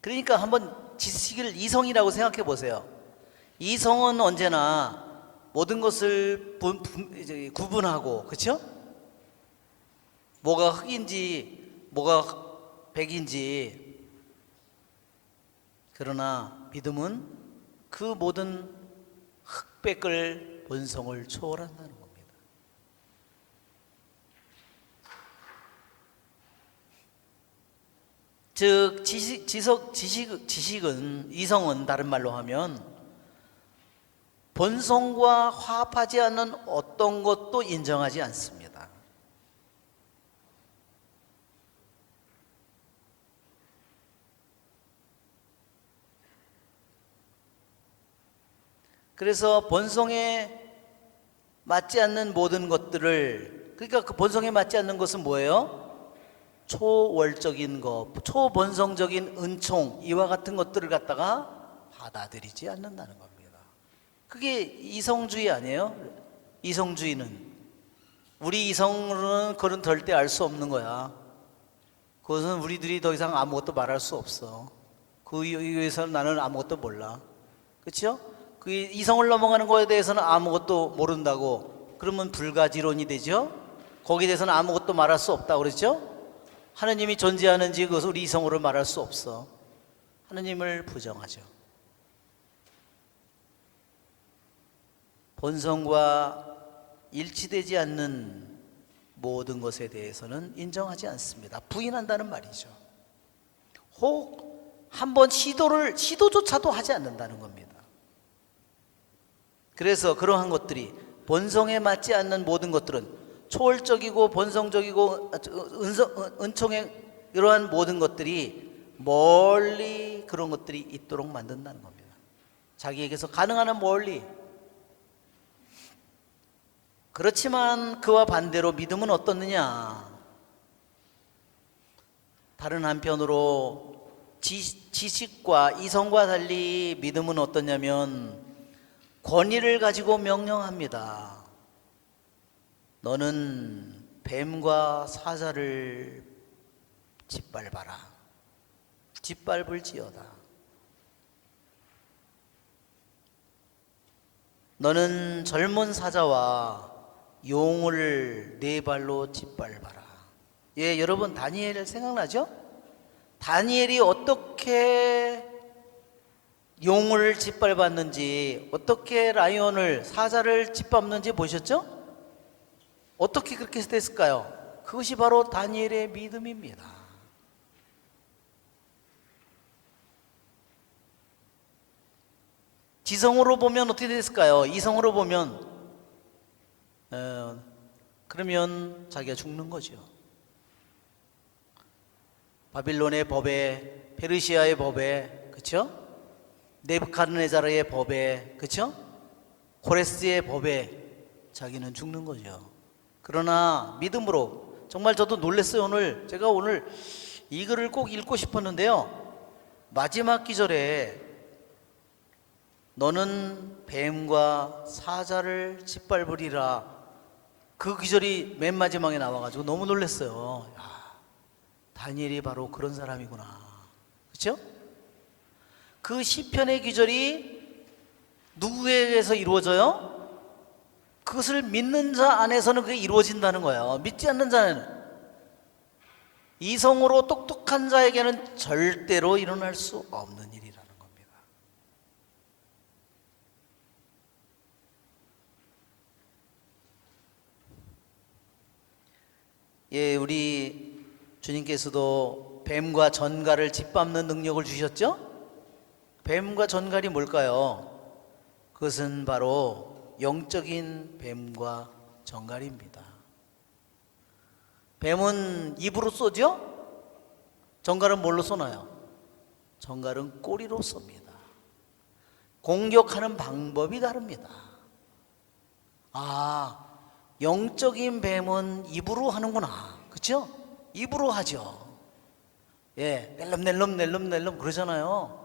그러니까 한번 지식을 이성이라고 생각해 보세요. 이성은 언제나 모든 것을 구분하고, 그렇죠? 뭐가 흑인지 뭐가 백인지. 그러나 믿음은 그 모든 흑백을 본성을 초월한다는 겁니다. 즉 지식은, 이성은 다른 말로 하면 본성과 화합하지 않는 어떤 것도 인정하지 않습니다. 그래서 본성에 맞지 않는 모든 것들을, 그러니까 그 본성에 맞지 않는 것은 뭐예요? 초월적인 것, 초본성적인 은총 이와 같은 것들을 갖다가 받아들이지 않는다는 겁니다. 그게 이성주의 아니에요? 이성주의는 우리 이성으로는 그런 절대 알 수 없는 거야. 그것은 우리들이 더 이상 아무것도 말할 수 없어. 그 이유에서는 나는 아무것도 몰라. 그렇죠? 그 이성을 넘어가는 거에 대해서는 아무것도 모른다고 그러면 불가지론이 되죠. 거기에 대해서는 아무것도 말할 수 없다고 그랬죠. 하느님이 존재하는지 그것을 우리 이성으로 말할 수 없어. 하느님을 부정하죠. 본성과 일치되지 않는 모든 것에 대해서는 인정하지 않습니다. 부인한다는 말이죠. 혹 한번 시도조차도 하지 않는다는 겁니다. 그래서 그러한 것들이 본성에 맞지 않는 모든 것들은 초월적이고 본성적이고 은총의 이러한 모든 것들이 멀리 그런 것들이 있도록 만든다는 겁니다. 자기에게서 가능한 한 멀리. 그렇지만 그와 반대로 믿음은 어떻느냐? 다른 한편으로 지식과 이성과 달리 믿음은 어떠냐면 권위를 가지고 명령합니다. 너는 뱀과 사자를 짓밟아라. 짓밟을지어다. 너는 젊은 사자와 용을 네 발로 짓밟아라. 예, 여러분 다니엘 생각나죠? 다니엘이 어떻게 용을 짓밟았는지, 어떻게 라이온을 사자를 짓밟는지 보셨죠? 어떻게 그렇게 됐을까요? 그것이 바로 다니엘의 믿음입니다. 지성으로 보면 어떻게 됐을까요? 이성으로 보면 그러면 자기가 죽는 거죠. 바빌론의 법에, 페르시아의 법에, 그렇죠? 네부카드네자르의 법에, 그렇죠? 코레스의 법에 자기는 죽는 거죠. 그러나 믿음으로, 정말 저도 놀랐어요. 제가 오늘 이 글을 꼭 읽고 싶었는데요. 마지막 기절에 너는 뱀과 사자를 짓밟으리라, 그 기절이 맨 마지막에 나와가지고 너무 놀랐어요. 야, 다니엘이 바로 그런 사람이구나. 그렇죠? 그 시편의 기절이 누구에게서 이루어져요? 그것을 믿는 자 안에서는 그게 이루어진다는 거예요. 믿지 않는 자는, 이성으로 똑똑한 자에게는 절대로 일어날 수 없는 일이라는 겁니다. 예, 우리 주님께서도 뱀과 전갈을 짓밟는 능력을 주셨죠? 뱀과 전갈이 뭘까요? 그것은 바로 영적인 뱀과 전갈입니다. 뱀은 입으로 쏘죠? 전갈은 뭘로 쏘나요? 전갈은 꼬리로 쏩니다. 공격하는 방법이 다릅니다. 아, 영적인 뱀은 입으로 하는구나. 그렇죠? 입으로 하죠. 예, 낼름낼름 그러잖아요.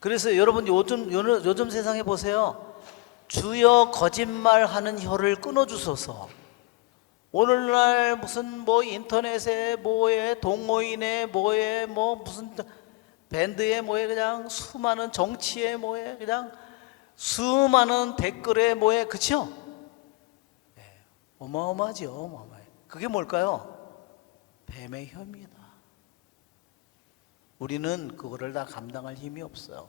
그래서 여러분 요즘 세상에 보세요. 주여 거짓말하는 혀를 끊어주소서. 오늘날 무슨 뭐 인터넷에 뭐에 동호인에 뭐에 뭐 무슨 밴드에 뭐에 그냥 수많은 정치에 뭐에 그냥 수많은 댓글에 뭐에, 그쵸? 네, 어마어마하죠. 어마어마해. 그게 뭘까요? 뱀의 혀입니다. 우리는 그거를 다 감당할 힘이 없어요.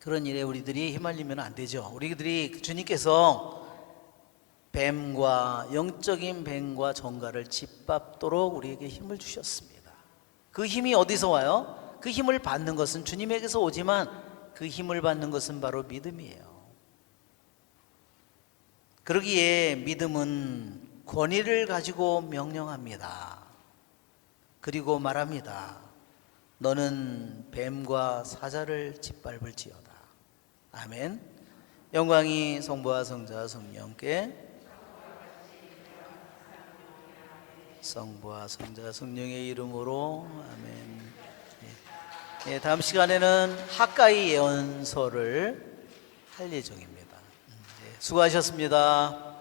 그런 일에 우리들이 휘말리면 안 되죠. 우리들이 주님께서 뱀과 영적인 뱀과 전갈을 짓밟도록 우리에게 힘을 주셨습니다. 그 힘이 어디서 와요? 그 힘을 받는 것은 주님에게서 오지만 그 힘을 받는 것은 바로 믿음이에요. 그러기에 믿음은 권위를 가지고 명령합니다. 그리고 말합니다. 너는 뱀과 사자를 짓밟을지어다. 아멘. 영광이 성부와 성자와 성령께 성부와 성자 성령의 이름으로 아멘. 예, 다음 시간에는 학가이 예언서를 할 예정입니다. 수고하셨습니다.